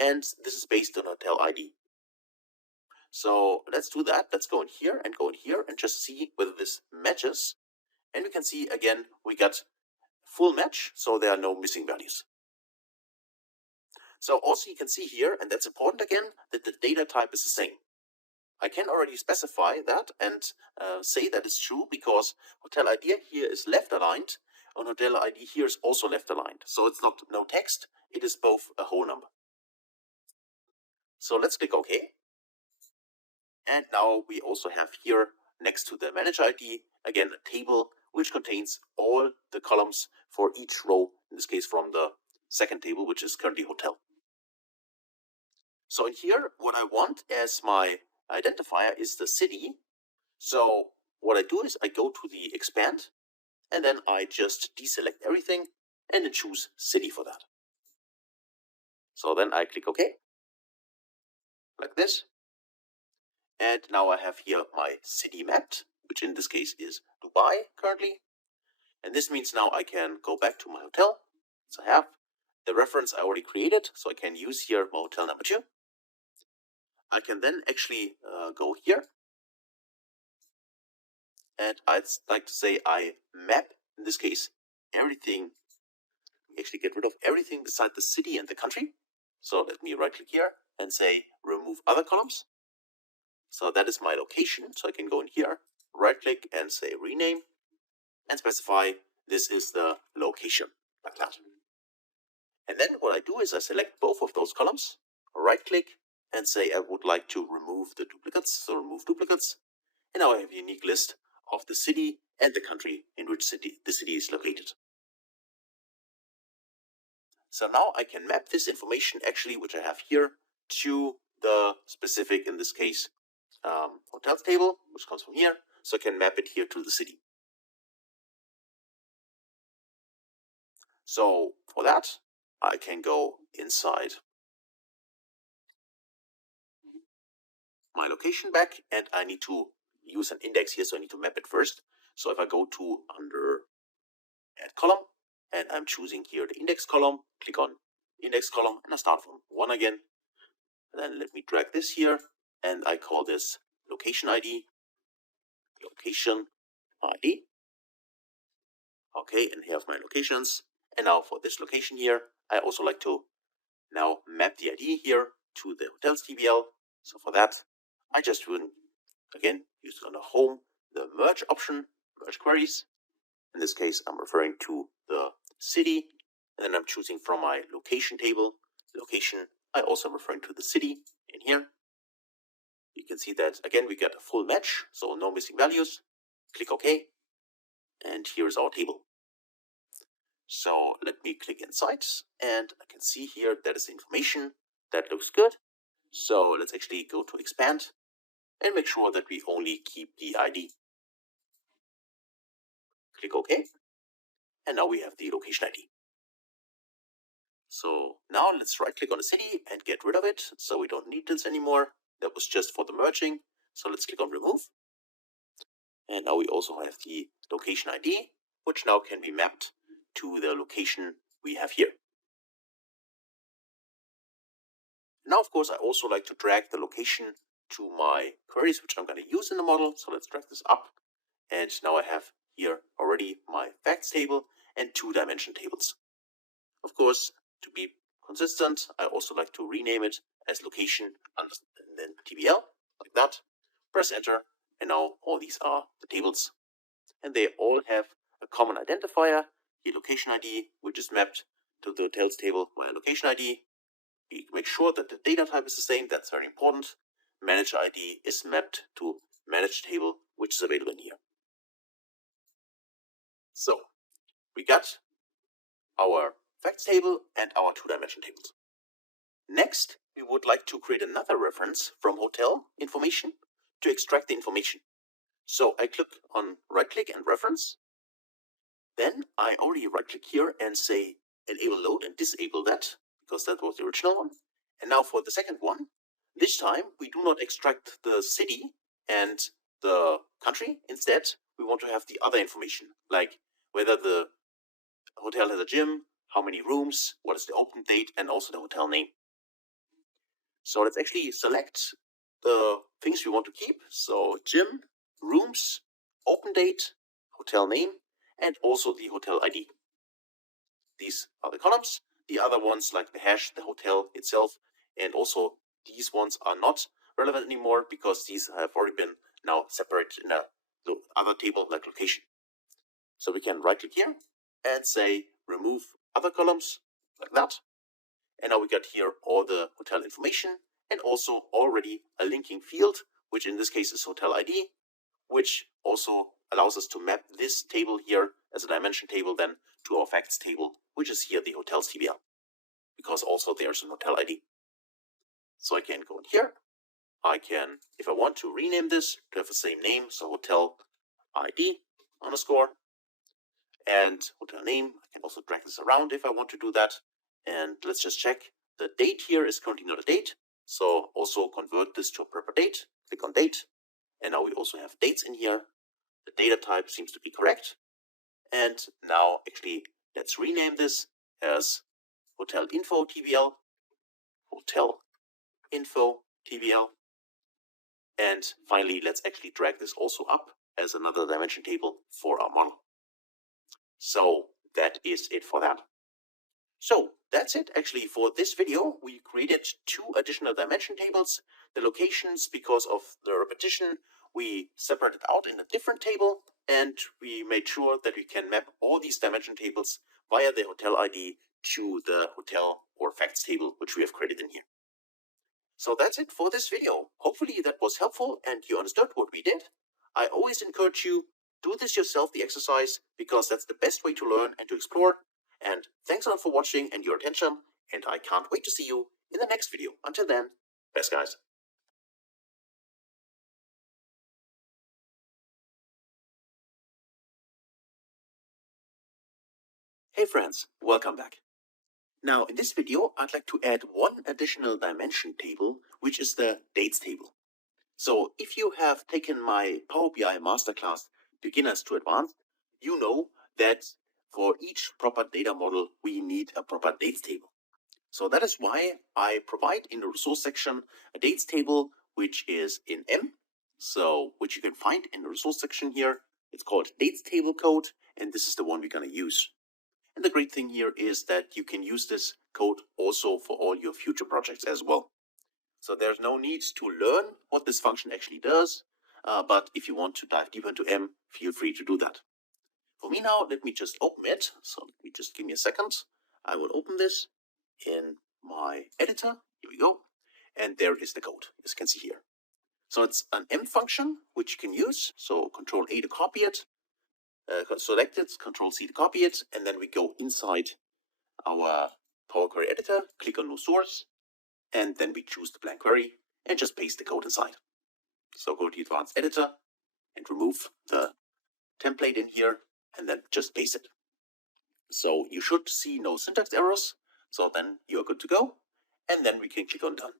And this is based on hotel ID. So let's do that. Let's go in here and just see whether this matches. And we can see again, we got full match. So there are no missing values. So also you can see here, and that's important again, that the data type is the same. I can already specify that and say that is true because hotel ID here is left aligned and hotel ID here is also left aligned. So it's not no text, it is both a whole number. So let's click OK. And now we also have here next to the manager ID, again, a table which contains all the columns for each row, in this case from the second table, which is currently hotel. So in here, what I want as my identifier is the city. So what I do is I go to the expand and then I just deselect everything and then choose city for that. So then I click OK, like this. And now I have here my city mapped, which in this case is Dubai currently. And this means now I can go back to my hotel. So I have the reference I already created. So I can use here my hotel number 2. I can then actually go here. And I'd like to say I map, in this case, everything. Actually get rid of everything beside the city and the country. So let me right click here and say remove other columns. So that is my location. So I can go in here, right click and say rename and specify this is the location, like that. And then what I do is I select both of those columns, right click and say I would like to remove the duplicates. So remove duplicates. And now I have a unique list of the city and the country in which the city is located. So now I can map this information actually, which I have here, to the specific, in this case, hotels table, which comes from here. So I can map it here to the city. So for that, I can go inside my location back and I need to use an index here. So I need to map it first. So if I go to under add column and I'm choosing here the index column, click on index column and I start from 1 again. And then let me drag this here and I call this location ID. Location ID. Okay, and here's my locations. And now for this location here, I also like to now map the ID here to the hotel's TBL. So for that, I just will again use on the home the merge option, merge queries. In this case, I'm referring to the city, and then I'm choosing from my location table. Location, I also am referring to the city in here. You can see that again we get a full match, so no missing values. Click OK, and here is our table. So let me click inside and I can see here that is information that looks good. So let's actually go to expand and make sure that we only keep the ID. Click OK. And now we have the location ID. So now let's right click on the city and get rid of it. So we don't need this anymore. That was just for the merging. So let's click on remove. And now we also have the location ID, which now can be mapped to the location we have here. Now, of course, I also like to drag the location to my queries, which I'm going to use in the model. So let's drag this up. And now I have here already my facts table and 2-dimension tables. Of course, to be consistent, I also like to rename it as location and then TBL, like that. Press enter, and now all these are the tables. And they all have a common identifier, the location ID, which is mapped to the hotels table, my location ID. We make sure that the data type is the same, that's very important. Manager ID is mapped to managed table, which is available in here. So we got our facts table and our 2-dimension tables. Next, we would like to create another reference from hotel information to extract the information. So I click on right click and reference. Then I already right click here and say enable load and disable that, because that was the original one. And now for the second one, this time we do not extract the city and the country. Instead, we want to have the other information, like whether the hotel has a gym, how many rooms, what is the open date, and also the hotel name. So let's actually select the things we want to keep. So gym, rooms, open date, hotel name, and also the hotel ID. These are the columns. The other ones, like the hash, the hotel itself, and also these ones are not relevant anymore because these have already been now separated in a other table like location. So we can right click here and say remove other columns like that. And now we got here all the hotel information and also already a linking field, which in this case is hotel ID, which also allows us to map this table here as a dimension table then to our facts table, which is here the hotels TBL, because also there's an hotel ID. So I can go in here. I can, if I want to rename this to have the same name, so hotel ID underscore and hotel name. I can also drag this around if I want to do that. And let's just check. The date here is currently not a date. So also convert this to a proper date. Click on date. And now we also have dates in here. The data type seems to be correct. And now actually let's rename this as hotel info TBL. Hotel info TBL. And finally, let's actually drag this also up as another dimension table for our model. So that is it for that. So that's it actually for this video. We created 2 additional dimension tables. The locations, because of the repetition, we separated out in a different table, and we made sure that we can map all these dimension tables via the hotel ID to the hotel or facts table, which we have created in here. So that's it for this video. Hopefully that was helpful and you understood what we did. I always encourage you, do this yourself, the exercise, because that's the best way to learn and to explore. And thanks a lot for watching and your attention, and I can't wait to see you in the next video. Until then, best guys. Hey friends, welcome back. Now in this video, I'd like to add one additional dimension table, which is the dates table. So if you have taken my Power BI masterclass, Beginners to Advanced, you know that for each proper data model, we need a proper dates table. So that is why I provide in the resource section a dates table, which is in M. So which you can find in the resource section here. It's called dates table code, and this is the one we're going to use. And the great thing here is that you can use this code also for all your future projects as well. So there's no need to learn what this function actually does, but if you want to dive deeper into M, feel free to do that. For me now, let me just open it. So let me just give me a second. I will open this in my editor. Here we go. And there is the code, as you can see here. So it's an M function, which you can use. So Control A to copy it, select it, Control C to copy it, and then we go inside our Power Query editor, click on New Source, and then we choose the blank query and just paste the code inside. So go to Advanced Editor and remove the template in here and then just paste it. So you should see no syntax errors. So then you're good to go. And then we can click on Done.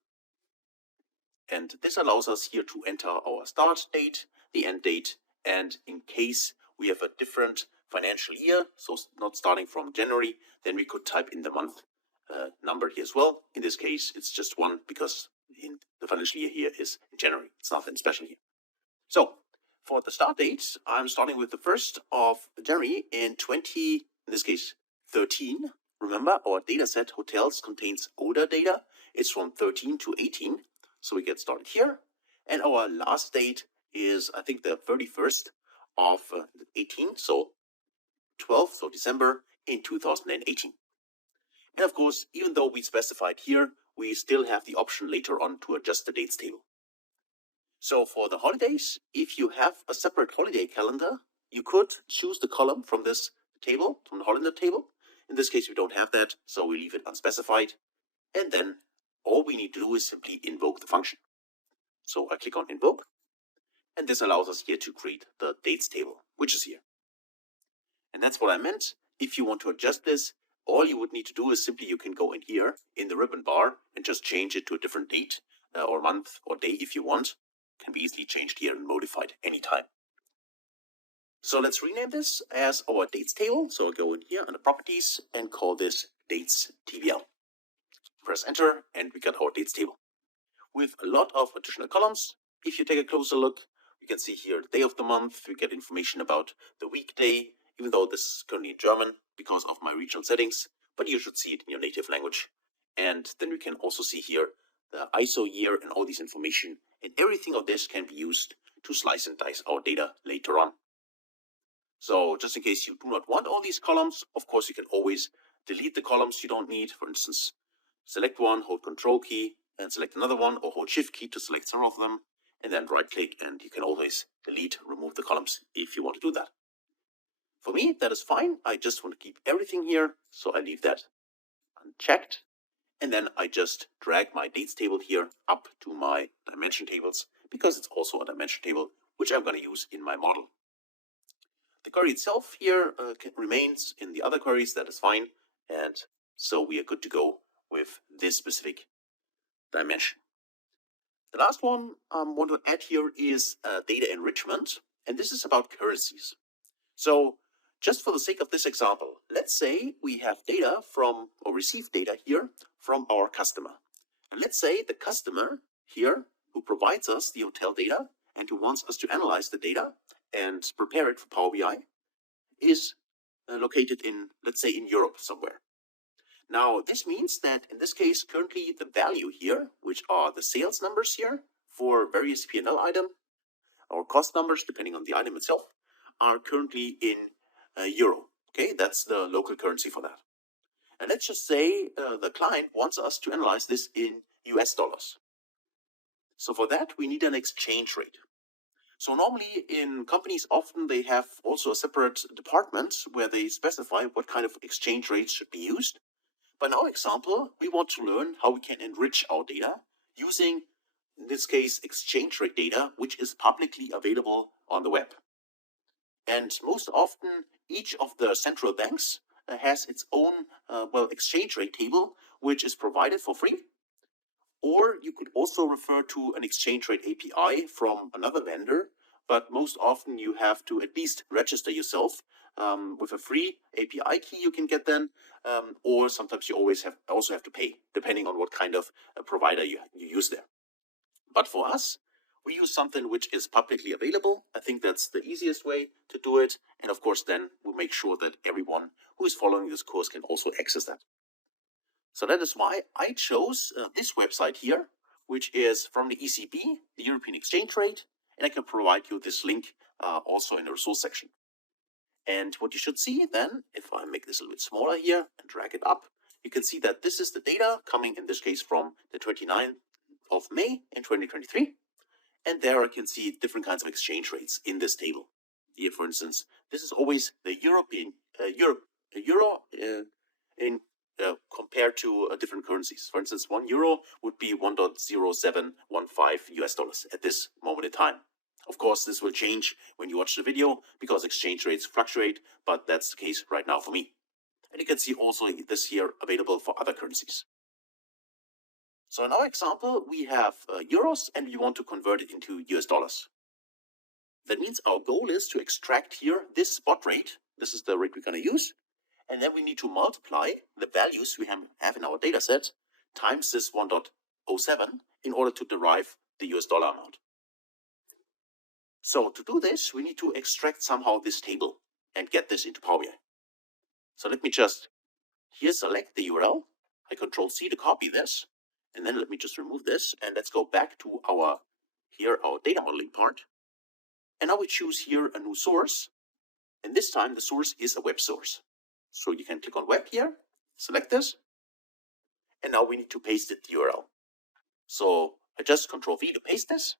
And this allows us here to enter our start date, the end date, and in case we have a different financial year, so not starting from January, then we could type in the month number here as well. In this case, it's just 1 because in the financial year here is in January. It's nothing special here. So for the start date, I'm starting with the 1st of January in this case, 13. Remember, our data set hotels contains older data. It's from 13 to 18. So we get started here. And our last date is, I think, the 31st of 18. So 12th of December in 2018. And of course, even though we specified here, we still have the option later on to adjust the dates table. So for the holidays, if you have a separate holiday calendar, you could choose the column from this table, from the holiday table. In this case, we don't have that, so we leave it unspecified. And then all we need to do is simply invoke the function. So I click on invoke, and this allows us here to create the dates table, which is here. And that's what I meant. If you want to adjust this, all you would need to do is simply you can go in here in the ribbon bar and just change it to a different date or month or day if you want. It can be easily changed here and modified anytime. So let's rename this as our dates table. So I'll go in here under properties and call this dates TBL. Press enter and we got our dates table with a lot of additional columns. If you take a closer look, you can see here the day of the month. We get information about the weekday, even though this is currently in German because of my regional settings, but you should see it in your native language. And then we can also see here the ISO year and all this information, and everything of this can be used to slice and dice our data later on. So just in case you do not want all these columns, of course you can always delete the columns you don't need. For instance, select one, hold Control key, and select another one, or hold Shift key to select several of them, and then right click, and you can always delete, remove the columns if you want to do that. For me, that is fine. I just want to keep everything here, so I leave that unchecked. And then I just drag my dates table here up to my dimension tables, because it's also a dimension table, which I'm going to use in my model. The query itself here remains in the other queries, that is fine. And so we are good to go with this specific dimension. The last one I want to add here is data enrichment, and this is about currencies. So just for the sake of this example, let's say we have data from, or receive data here from our customer. And let's say the customer here who provides us the hotel data and who wants us to analyze the data and prepare it for Power BI is located in, let's say, in Europe somewhere. Now, this means that in this case, currently the value here, which are the sales numbers here for various P&L item or cost numbers, depending on the item itself, are currently in euro. Okay, that's the local currency for that. And let's just say the client wants us to analyze this in US dollars. So for that, we need an exchange rate. So normally in companies, often they have also a separate department where they specify what kind of exchange rates should be used. But in our example, we want to learn how we can enrich our data using, in this case, exchange rate data, which is publicly available on the web. And most often, each of the central banks has its own, exchange rate table, which is provided for free. Or you could also refer to an exchange rate API from another vendor, but most often you have to at least register yourself with a free API key you can get then, or sometimes you also have to pay, depending on what kind of provider you use there. But for us, we use something which is publicly available. I think that's the easiest way to do it. And of course, then we'll make sure that everyone who is following this course can also access that. So that is why I chose this website here, which is from the ECB, the European Exchange Rate, and I can provide you this link also in the resource section. And what you should see then, if I make this a little bit smaller here and drag it up, you can see that this is the data coming in this case from the 29th of May in 2023. And there I can see different kinds of exchange rates in this table. Here, for instance, this is always the European euro in compared to different currencies. For instance, €1 would be 1.0715 US dollars at this moment in time. Of course, this will change when you watch the video because exchange rates fluctuate, but that's the case right now for me. And you can see also this here available for other currencies. So in our example, we have euros and we want to convert it into US dollars. That means our goal is to extract here this spot rate. This is the rate we're going to use. And then we need to multiply the values we have in our data set times this 1.07 in order to derive the US dollar amount. So to do this, we need to extract somehow this table and get this into Power BI. So let me just here select the URL. I Control C to copy this. And then let me just remove this. And let's go back to our data modeling part. And now we choose here a new source. And this time the source is a web source. So you can click on web here, select this, and now we need to paste it the URL. So I just Control V to paste this.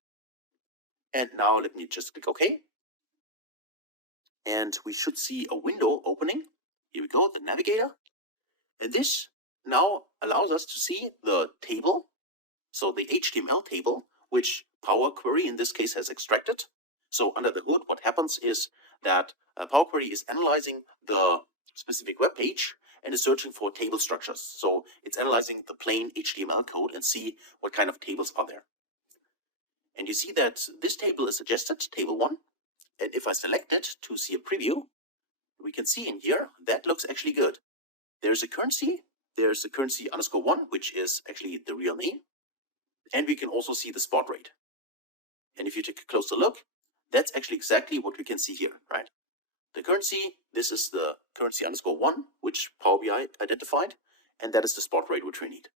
And now let me just click OK. And we should see a window opening. Here we go, the navigator. And this now allows us to see the table, so the HTML table, which Power Query in this case has extracted. So under the hood, what happens is that Power Query is analyzing the specific web page and is searching for table structures. So it's analyzing the plain HTML code and see what kind of tables are there. And you see that this table is suggested, table 1. And if I select it to see a preview, we can see in here that looks actually good. There's a currency _1, which is actually the real name. And we can also see the spot rate. And if you take a closer look, that's actually exactly what we can see here, right? The currency, this is the currency _1, which Power BI identified, and that is the spot rate which we need.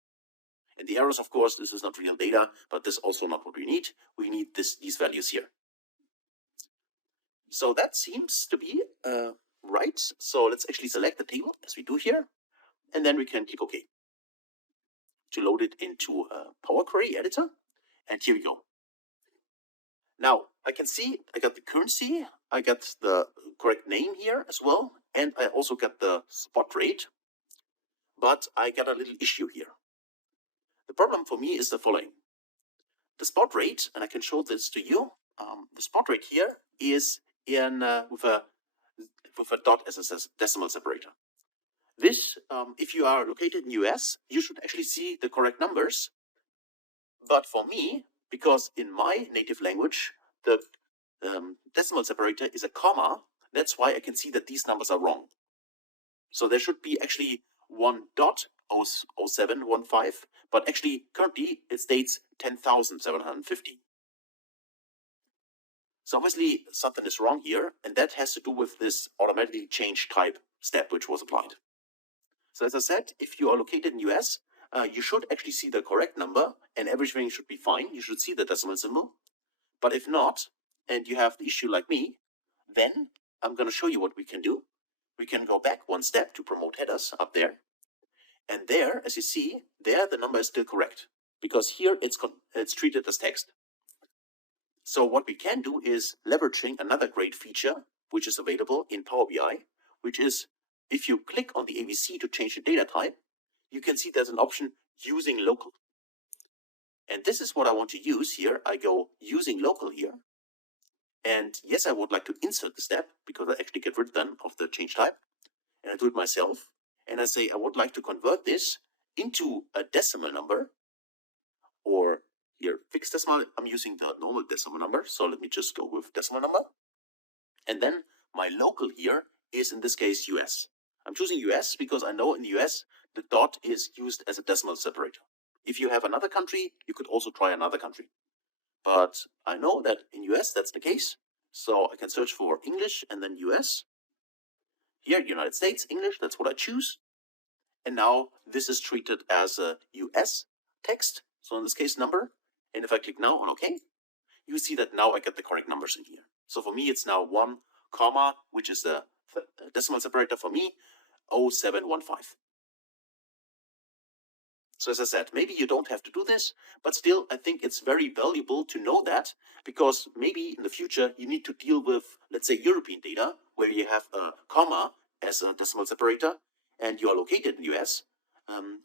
And the errors, of course, this is not real data, but this is also not what we need. We need these values here. So that seems to be right. So let's actually select the table as we do here, and then we can click OK to load it into a Power Query editor. And here we go. Now I can see I got the currency, I got the correct name here as well, and I also got the spot rate. But I got a little issue here. The problem for me is the following. The spot rate, and I can show this to you, the spot rate here is in with a dot as a decimal separator. This, if you are located in US, you should actually see the correct numbers. But for me, because in my native language, the decimal separator is a comma, that's why I can see that these numbers are wrong. So there should be actually 1.0715, but actually currently it states 10,750. So obviously something is wrong here, and that has to do with this automatically change type step which was applied. So as I said, if you are located in US, you should actually see the correct number and everything should be fine. You should see the decimal symbol. But if not, and you have the issue like me, then I'm going to show you what we can do. We can go back one step to promote headers up there. And there, as you see, there the number is still correct because here it's treated as text. So what we can do is leveraging another great feature which is available in Power BI, which is if you click on the ABC to change the data type, you can see there's an option using local. And this is what I want to use here. I go using local here. And yes, I would like to insert the step because I actually get rid then of the change type. And I do it myself. And I say I would like to convert this into a decimal number, or here fixed decimal. I'm using the normal decimal number. So let me just go with decimal number. And then my local here is in this case US. I'm choosing US because I know in the US the dot is used as a decimal separator. If you have another country, you could also try another country. But I know that in US that's the case. So I can search for English and then US. Here, United States, English, that's what I choose. And now this is treated as a US text. So in this case, number. And if I click now on OK, you see that now I get the correct numbers in here. So for me, it's now 1, comma, which is the decimal separator for me, 0715. So as I said, maybe you don't have to do this, but still I think it's very valuable to know that, because maybe in the future you need to deal with, let's say, European data where you have a comma as a decimal separator and you are located in the US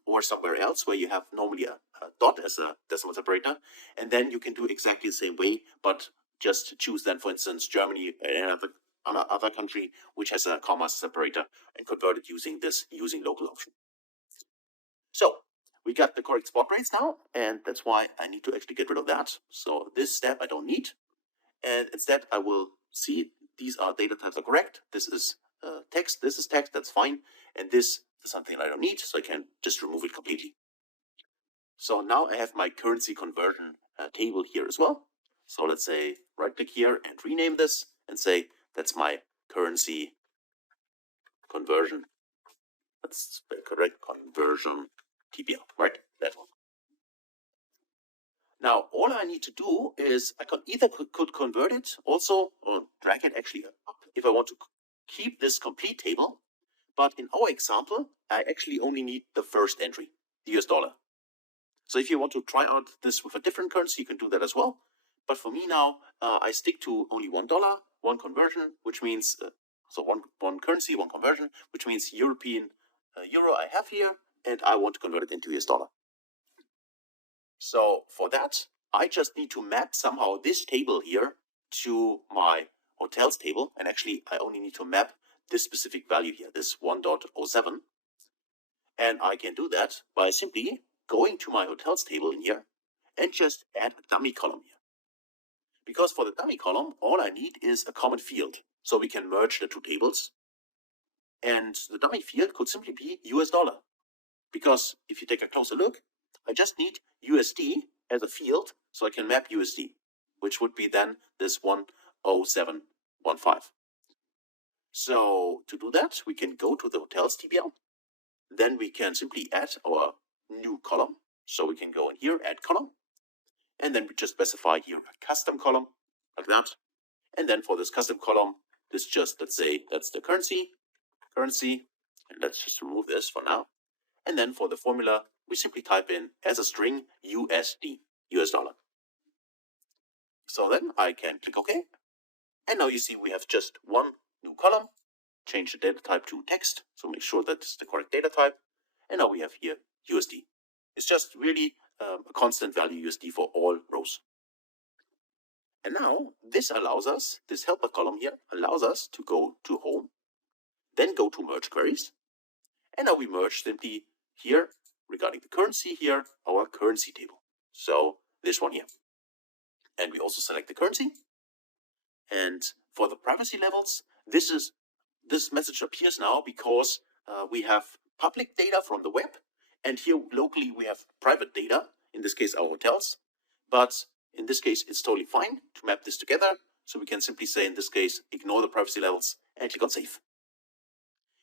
or somewhere else where you have normally a dot as a decimal separator, and then you can do exactly the same way, but just choose then, for instance, Germany and another country which has a comma separator and convert it using this using local option. So we got the correct spot rates now, and that's why I need to actually get rid of that. So this step I don't need, and instead I will see these are data types are correct. This is text, this is text, that's fine, and this is something I don't need, so I can just remove it completely. So now I have my currency conversion table here as well. So let's say right click here and rename this and say that's my currency conversion. That's spell correct, conversion TPL, right? That one. Now all I need to do is I could convert it also, or drag it actually up if I want to keep this complete table. But in our example, I actually only need the first entry, the US dollar. So if you want to try out this with a different currency, you can do that as well. But for me now, I stick to only $1, one conversion, which means, so one currency, one conversion, which means European euro I have here, and I want to convert it into US dollar. So for that, I just need to map somehow this table here to my hotels table. And actually, I only need to map this specific value here, this 1.07. And I can do that by simply going to my hotels table in here and just add a dummy column here. Because for the dummy column, all I need is a common field. So we can merge the two tables. And the dummy field could simply be US dollar. Because if you take a closer look, I just need USD as a field, so I can map USD, which would be then this 10715. So to do that, we can go to the hotels TBL. Then we can simply add our new column. So we can go in here, add column, and then we just specify here a custom column, like that. And then for this custom column, this just, let's say that's the currency, and let's just remove this for now. And then for the formula, we simply type in as a string USD, US dollar. So then I can click OK. And now you see we have just one new column. Change the data type to text, so make sure that's the correct data type. And now we have here USD. It's just really a constant value USD for all rows. And now this allows us, this helper column here allows us to go to home, then go to merge queries. And now we merge simply here regarding the currency here, our currency table. So this one here. And we also select the currency. And for the privacy levels, this message appears now because we have public data from the web, and here locally we have private data, in this case our hotels. But in this case, it's totally fine to map this together. So we can simply say, in this case, ignore the privacy levels and click on save.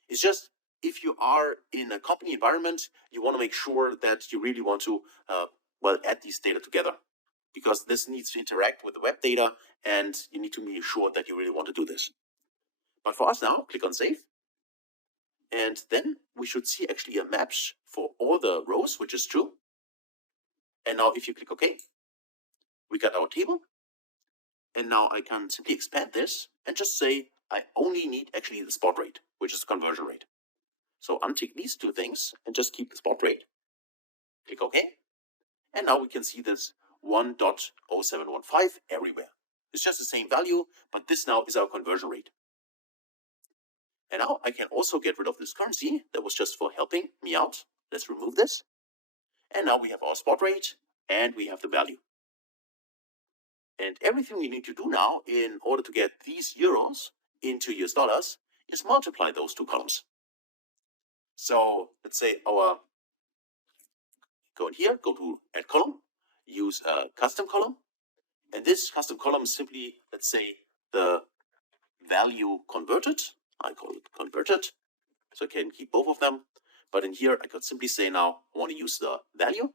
It's just, if you are in a company environment, you want to make sure that you really want to, add these data together, because this needs to interact with the web data, and you need to be sure that you really want to do this. But for us now, click on save. And then we should see actually a match for all the rows, which is true. And now if you click OK, we got our table. And now I can simply expand this and just say I only need actually the spot rate, which is the conversion rate. So untick these two things and just keep the spot rate. Click OK. And now we can see this 1.0715 everywhere. It's just the same value, but this now is our conversion rate. And now I can also get rid of this currency that was just for helping me out. Let's remove this. And now we have our spot rate and we have the value. And everything we need to do now in order to get these euros into US dollars is multiply those two columns. So let's say go in here, go to add column, use a custom column. And this custom column is simply, let's say, the value converted. I call it converted. So I can keep both of them. But in here, I could simply say now I want to use the value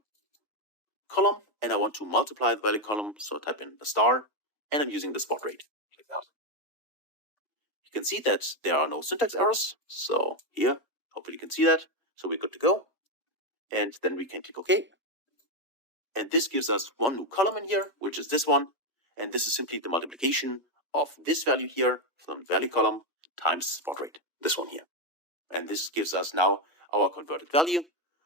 column and I want to multiply the value column. So I type in the star and I'm using the spot rate. Like that. You can see that there are no syntax errors. So here, hopefully you can see that. So we're good to go. And then we can click OK. And this gives us one new column in here, which is this one. And this is simply the multiplication of this value here from the value column times spot rate, this one here. And this gives us now our converted value,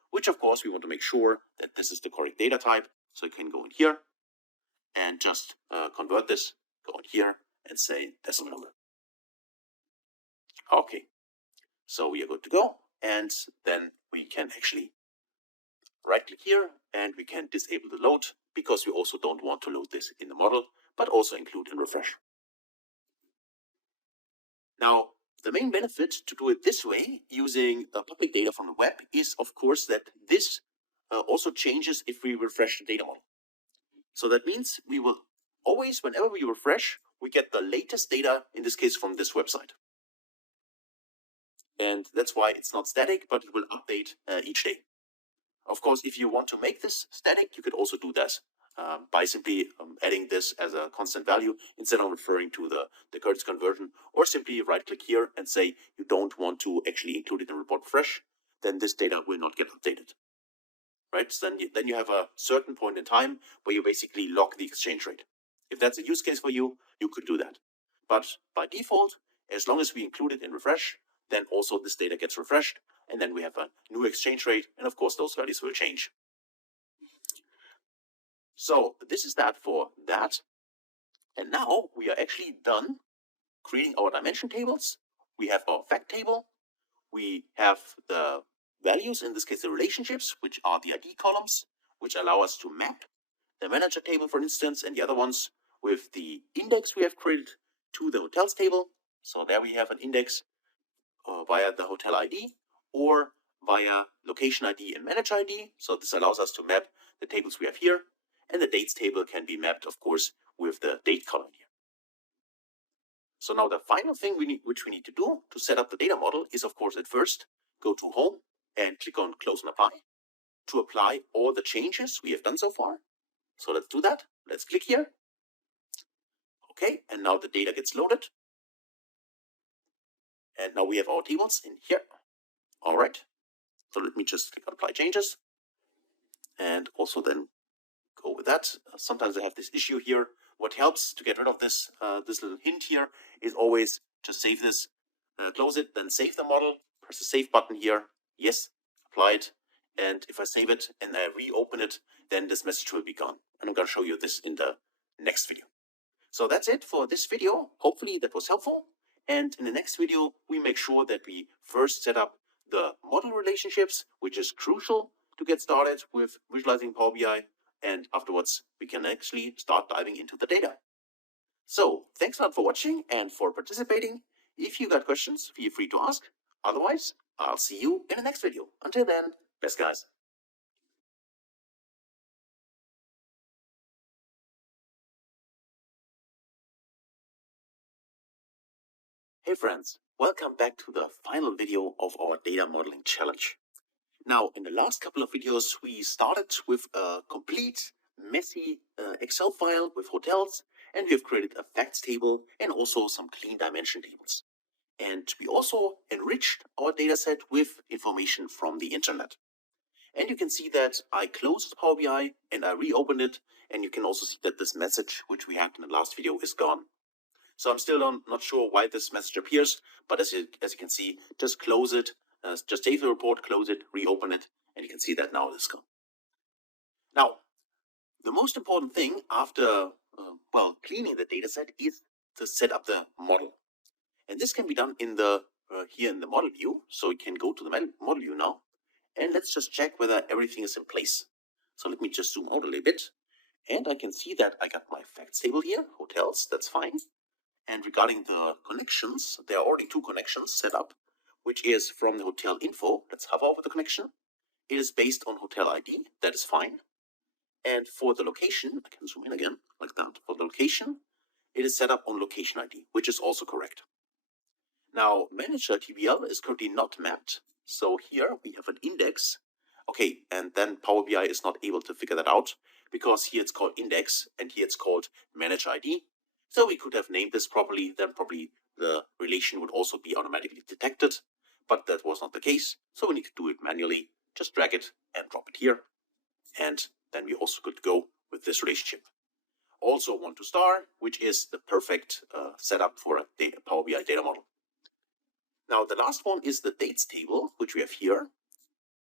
which of course we want to make sure that this is the correct data type. So you can go in here and just convert this, go in here and say decimal number. Okay, so we are good to go. And then we can actually right click here and we can disable the load, because we also don't want to load this in the model, but also include in refresh. Now, the main benefit to do it this way, using public data from the web, is of course that this also changes if we refresh the data model. So that means we will always, whenever we refresh, we get the latest data, in this case from this website. And that's why it's not static, but it will update each day. Of course, if you want to make this static, you could also do that by simply adding this as a constant value instead of referring to the currency conversion, or simply right click here and say you don't want to actually include it in report refresh, then this data will not get updated. Right? So then you have a certain point in time where you basically lock the exchange rate. If that's a use case for you, you could do that. But by default, as long as we include it in refresh, then also this data gets refreshed, and then we have a new exchange rate, and of course those values will change. So this is that for that. And now we are actually done creating our dimension tables. We have our fact table. We have the values, in this case the relationships, which are the ID columns, which allow us to map the manager table, for instance, and the other ones with the index we have created to the hotels table. So there we have an index via the hotel ID or via location ID and manager ID. So this allows us to map the tables we have here, and the dates table can be mapped, of course, with the date column here. So now the final thing which we need to do to set up the data model is, of course, at first go to Home and click on Close and Apply to apply all the changes we have done so far. So let's do that. Let's click here. Okay, and now the data gets loaded. And now we have our tables in here. All right. So let me just click on Apply Changes. And also then go with that. Sometimes I have this issue here. What helps to get rid of this this little hint here is always just save this, close it, then save the model, press the save button here. Yes, apply it. And if I save it and I reopen it, then this message will be gone. And I'm going to show you this in the next video. So that's it for this video. Hopefully that was helpful. And in the next video, we make sure that we first set up the model relationships, which is crucial to get started with visualizing Power BI. And afterwards, we can actually start diving into the data. So thanks a lot for watching and for participating. If you got questions, feel free to ask. Otherwise, I'll see you in the next video. Until then, best guys. Hey friends, welcome back to the final video of our data modeling challenge. Now, in the last couple of videos, we started with a complete messy Excel file with hotels, and we have created a facts table and also some clean dimension tables. And we also enriched our dataset with information from the internet. And you can see that I closed Power BI and I reopened it, and you can also see that this message, which we had in the last video, is gone. So I'm still not sure why this message appears, but as you can see, just close it, just save the report, close it, reopen it, and you can see that now it is gone. Now, the most important thing after, cleaning the dataset is to set up the model. And this can be done in the here in the model view. So we can go to the model view now, and let's just check whether everything is in place. So let me just zoom out a little bit, and I can see that I got my facts table here, hotels, that's fine. And regarding the connections, there are already two connections set up, which is from the hotel info. Let's hover over the connection. It is based on hotel ID. That is fine. And for the location, I can zoom in again like that. For the location, it is set up on location ID, which is also correct. Now, manager TBL is currently not mapped. So here we have an index. Okay, and then Power BI is not able to figure that out because here it's called index and here it's called manager ID. So we could have named this properly, then probably the relation would also be automatically detected, but that was not the case. So we need to do it manually. Just drag it and drop it here. And then we also could go with this relationship. Also 1 to star, which is the perfect setup for a Power BI data model. Now the last one is the dates table, which we have here.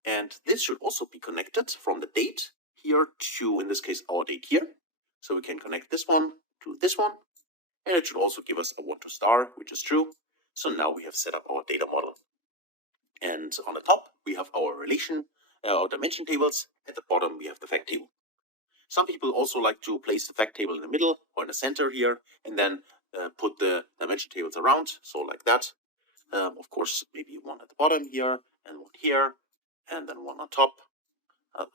And this should also be connected from the date here to, in this case, our date here. So we can connect this one to this one. And it should also give us a 1 to star, which is true. So now we have set up our data model. And on the top, we have our relation, our dimension tables. At the bottom, we have the fact table. Some people also like to place the fact table in the middle or in the center here, and then put the dimension tables around. So like that. Of course, maybe one at the bottom here, and one here, and then one on top.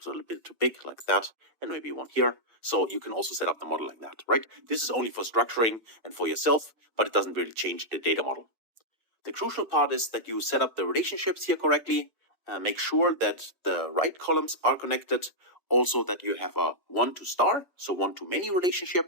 So a little bit too big like that, and maybe one here. So you can also set up the model like that, right? This is only for structuring and for yourself, but it doesn't really change the data model. The crucial part is that you set up the relationships here correctly, make sure that the right columns are connected, also that you have a 1 to star, so 1 to many relationship,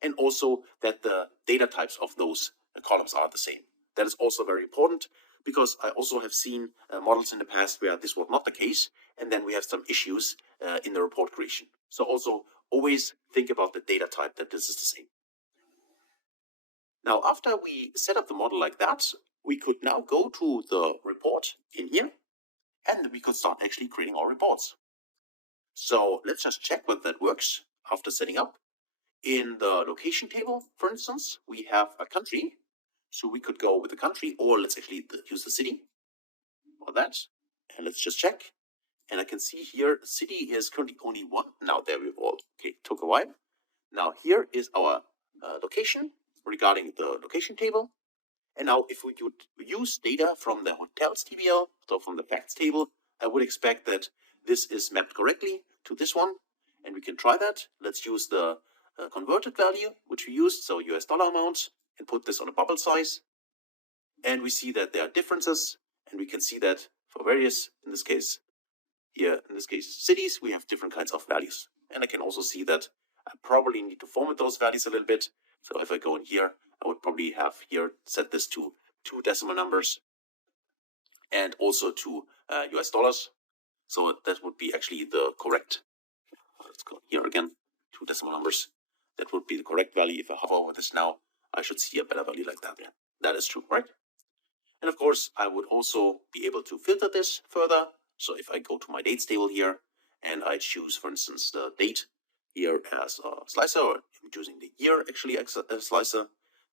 and also that the data types of those columns are the same. That is also very important because I also have seen models in the past where this was not the case, and then we have some issues in the report creation. So also always think about the data type, that this is the same. Now, after we set up the model like that, we could now go to the report in here, and we could start actually creating our reports. So let's just check whether that works after setting up. In the location table, for instance, we have a country. So we could go with the country, or let's actually use the city for that. And let's just check. And I can see here, city is currently only one. Now there we go. Okay, took a while. Now here is our location regarding the location table. And now if we would use data from the hotels TBL, so from the facts table, I would expect that this is mapped correctly to this one. And we can try that. Let's use the converted value, which we used, so US dollar amount, and put this on a bubble size. And we see that there are differences, and we can see that for various, in this case, cities, we have different kinds of values. And I can also see that I probably need to format those values a little bit. So if I go in here, I would probably have here set this to 2 decimal numbers and also to US dollars. So that would be actually the correct, let's go here again, 2 decimal numbers. That would be the correct value. If I hover over this now, I should see a better value like that. Yeah, that is true, right? And of course, I would also be able to filter this further. So if I go to my dates table here and I choose, for instance, the date here as a slicer, or I'm choosing the year actually as a slicer,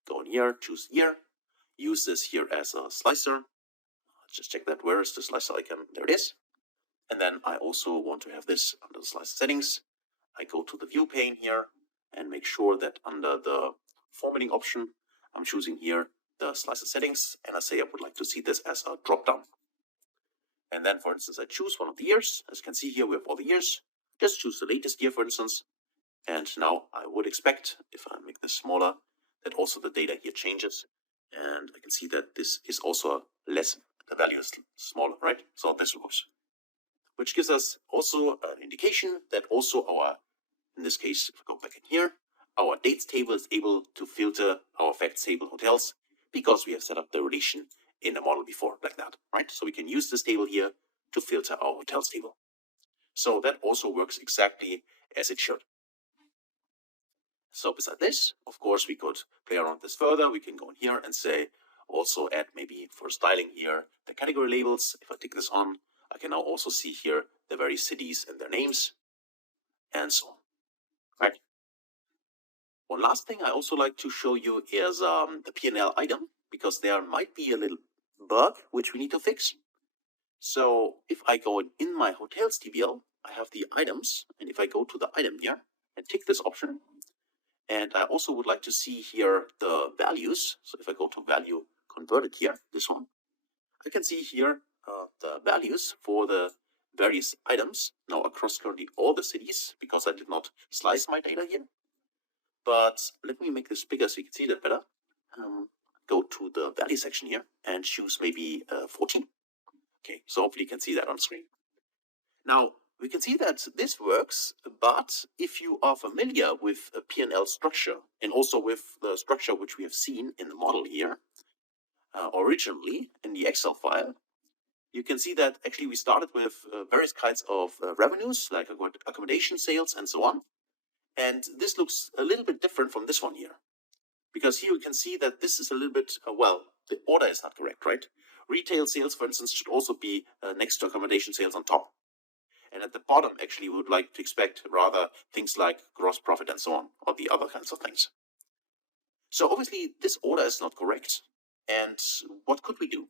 go in here, choose year, use this here as a slicer. Let's just check that. Where is the slicer icon? There it is. And then I also want to have this under the slicer settings. I go to the view pane here and make sure that under the formatting option, I'm choosing here the slicer settings, and I say I would like to see this as a drop down. And then, for instance, I choose one of the years. As you can see here, we have all the years. Just choose the latest year, for instance. And now I would expect, if I make this smaller, that also the data here changes. And I can see that this is also less, the value is smaller, right? So this works. Which gives us also an indication that also our, in this case, if I go back in here, our dates table is able to filter our facts table hotels because we have set up the relation in the model before, like that, right? So we can use this table here to filter our hotels table. So that also works exactly as it should. So beside this, of course, we could play around this further. We can go in here and say, also add maybe for styling here the category labels. If I tick this on, I can now also see here the various cities and their names and so on, right? One last thing I also like to show you is the P&L item, because there might be a little bug which we need to fix. So if I go in my hotels TBL, I have the items, and if I go to the item here and tick this option, and I also would like to see here the values. So if I go to value converted here, this one, I can see here the values for the various items now across currently all the cities, because I did not slice my data here. But let me make this bigger so you can see that better. Go to the value section here and choose maybe 14. Okay, so hopefully you can see that on screen. Now, we can see that this works, but if you are familiar with a P&L structure and also with the structure which we have seen in the model here, originally in the Excel file, you can see that actually we started with various kinds of revenues, like accommodation sales and so on. And this looks a little bit different from this one here. Because here you can see that this is a little bit, well, the order is not correct, right? Retail sales, for instance, should also be next to accommodation sales on top. And at the bottom, actually, we would like to expect rather things like gross profit and so on, or the other kinds of things. So obviously, this order is not correct. And what could we do?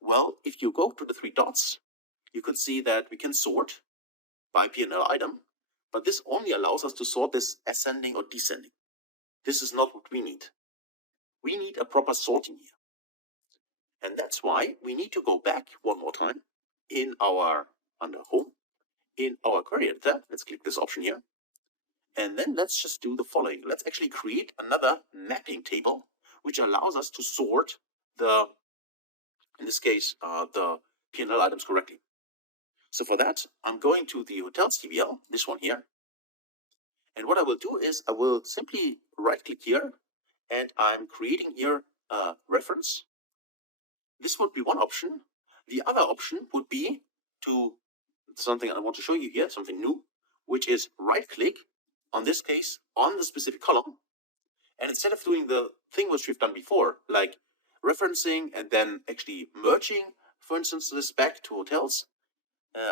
Well, if you go to the 3 dots, you could see that we can sort by P&L item, but this only allows us to sort this ascending or descending. This is not what we need. We need a proper sorting here. And that's why we need to go back one more time in our, under home, in our query editor. Let's click this option here. And then let's just do the following. Let's actually create another mapping table, which allows us to sort the, in this case, the P&L items correctly. So for that, I'm going to the hotels TBL, this one here. And what I will do is I will simply right click here and I'm creating here a reference. This would be one option. The other option would be to something I want to show you here, something new, which is right click, on this case, on the specific column. And instead of doing the thing which we've done before, like referencing and then actually merging, for instance, this back to hotels,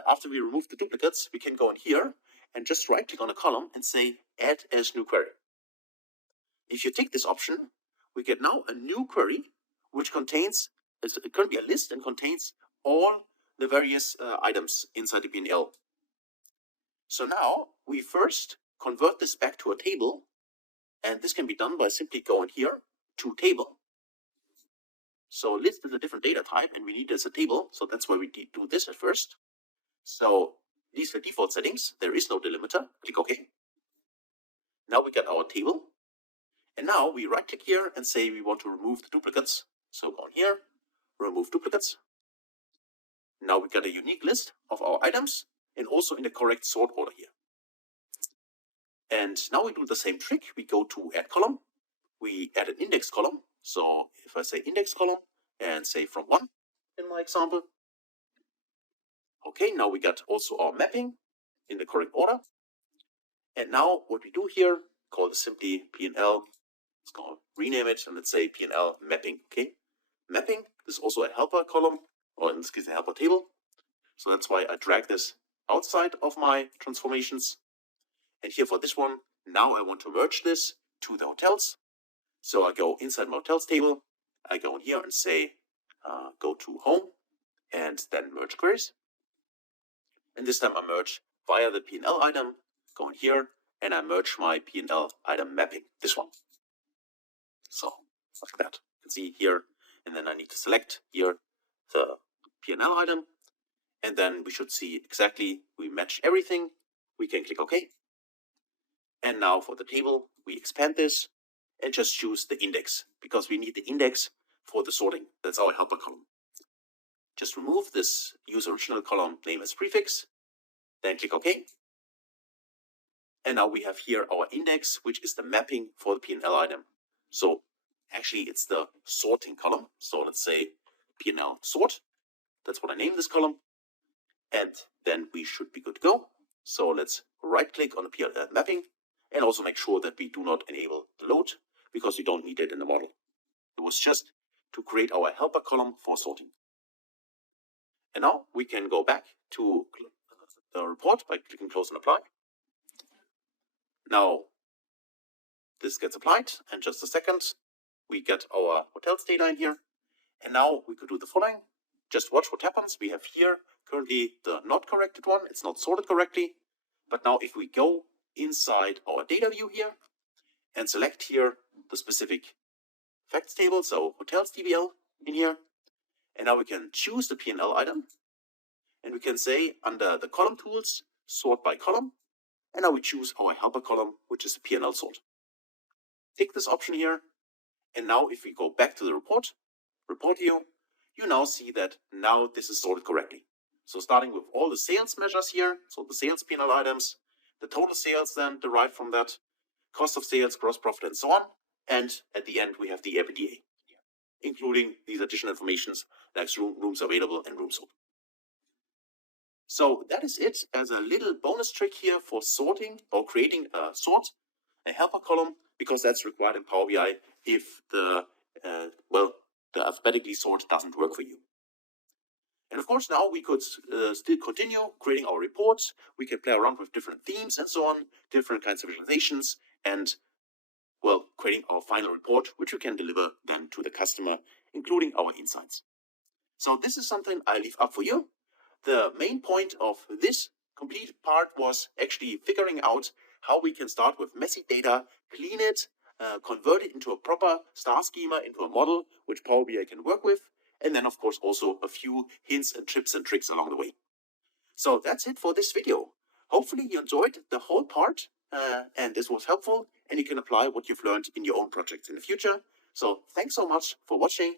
after we remove the duplicates, we can go in here and just right click on a column and say add as new query. If you tick this option, we get now a new query which contains, it's currently a list and contains all the various items inside the P&L. So now we first convert this back to a table, and this can be done by simply going here to table. So list is a different data type, and we need this as a table, so that's why we do this at first. So these are default settings. There is no delimiter. Click OK. Now we get our table, and now we right click here and say we want to remove the duplicates. So go on here, remove duplicates. Now we got a unique list of our items and also in the correct sort order here. And now we do the same trick. We go to add column. We add an index column. So if I say index column and say from 1 in my example. Okay, now we got also our mapping in the correct order. And now what we do here, call this simply P&L. Let's go rename it and let's say P&L mapping. Okay, mapping is also a helper column, or in this case a helper table. So that's why I drag this outside of my transformations. And here for this one, now I want to merge this to the hotels. So I go inside my hotels table. I go in here and say, go to home and then merge queries. And this time I merge via the P&L item, go in here and I merge my P&L item mapping, this one. So like that, you can see here. And then I need to select here the P&L item. And then we should see exactly, we match everything. We can click OK. And now for the table, we expand this and just choose the index because we need the index for the sorting. That's our helper column. Just remove this use original column name as prefix, then click OK. And now we have here our index, which is the mapping for the P&L item. So actually it's the sorting column. So let's say P&L sort. That's what I name this column. And then we should be good to go. So let's right click on the P&L mapping and also make sure that we do not enable the load because we don't need it in the model. It was just to create our helper column for sorting. And now we can go back to the report by clicking close and apply. Now this gets applied in just a second. We get our hotels data in here. And now we could do the following. Just watch what happens. We have here currently the not corrected one. It's not sorted correctly. But now if we go inside our data view here and select here the specific facts table, so hotels DBL in here, and now we can choose the P&L item, and we can say under the column tools, sort by column, and now we choose our helper column, which is the P&L sort. Tick this option here, and now if we go back to the report view, you now see that now this is sorted correctly. So starting with all the sales measures here, so the sales P&L items, the total sales then derived from that, cost of sales, gross profit, and so on. And at the end, we have the EBITDA, including these additional informations like rooms available and rooms sold. So that is it as a little bonus trick here for sorting or creating a helper column, because that's required in Power BI if the alphabetically sort doesn't work for you. And of course, now we could still continue creating our reports. We can play around with different themes and so on, different kinds of visualizations, and well, creating our final report, which we can deliver then to the customer, including our insights. So this is something I leave up for you. The main point of this complete part was actually figuring out how we can start with messy data, clean it, convert it into a proper star schema, into a model which Power BI can work with, and then of course also a few hints and tips and tricks along the way. So that's it for this video. Hopefully you enjoyed the whole part and this was helpful, and you can apply what you've learned in your own projects in the future. So thanks so much for watching,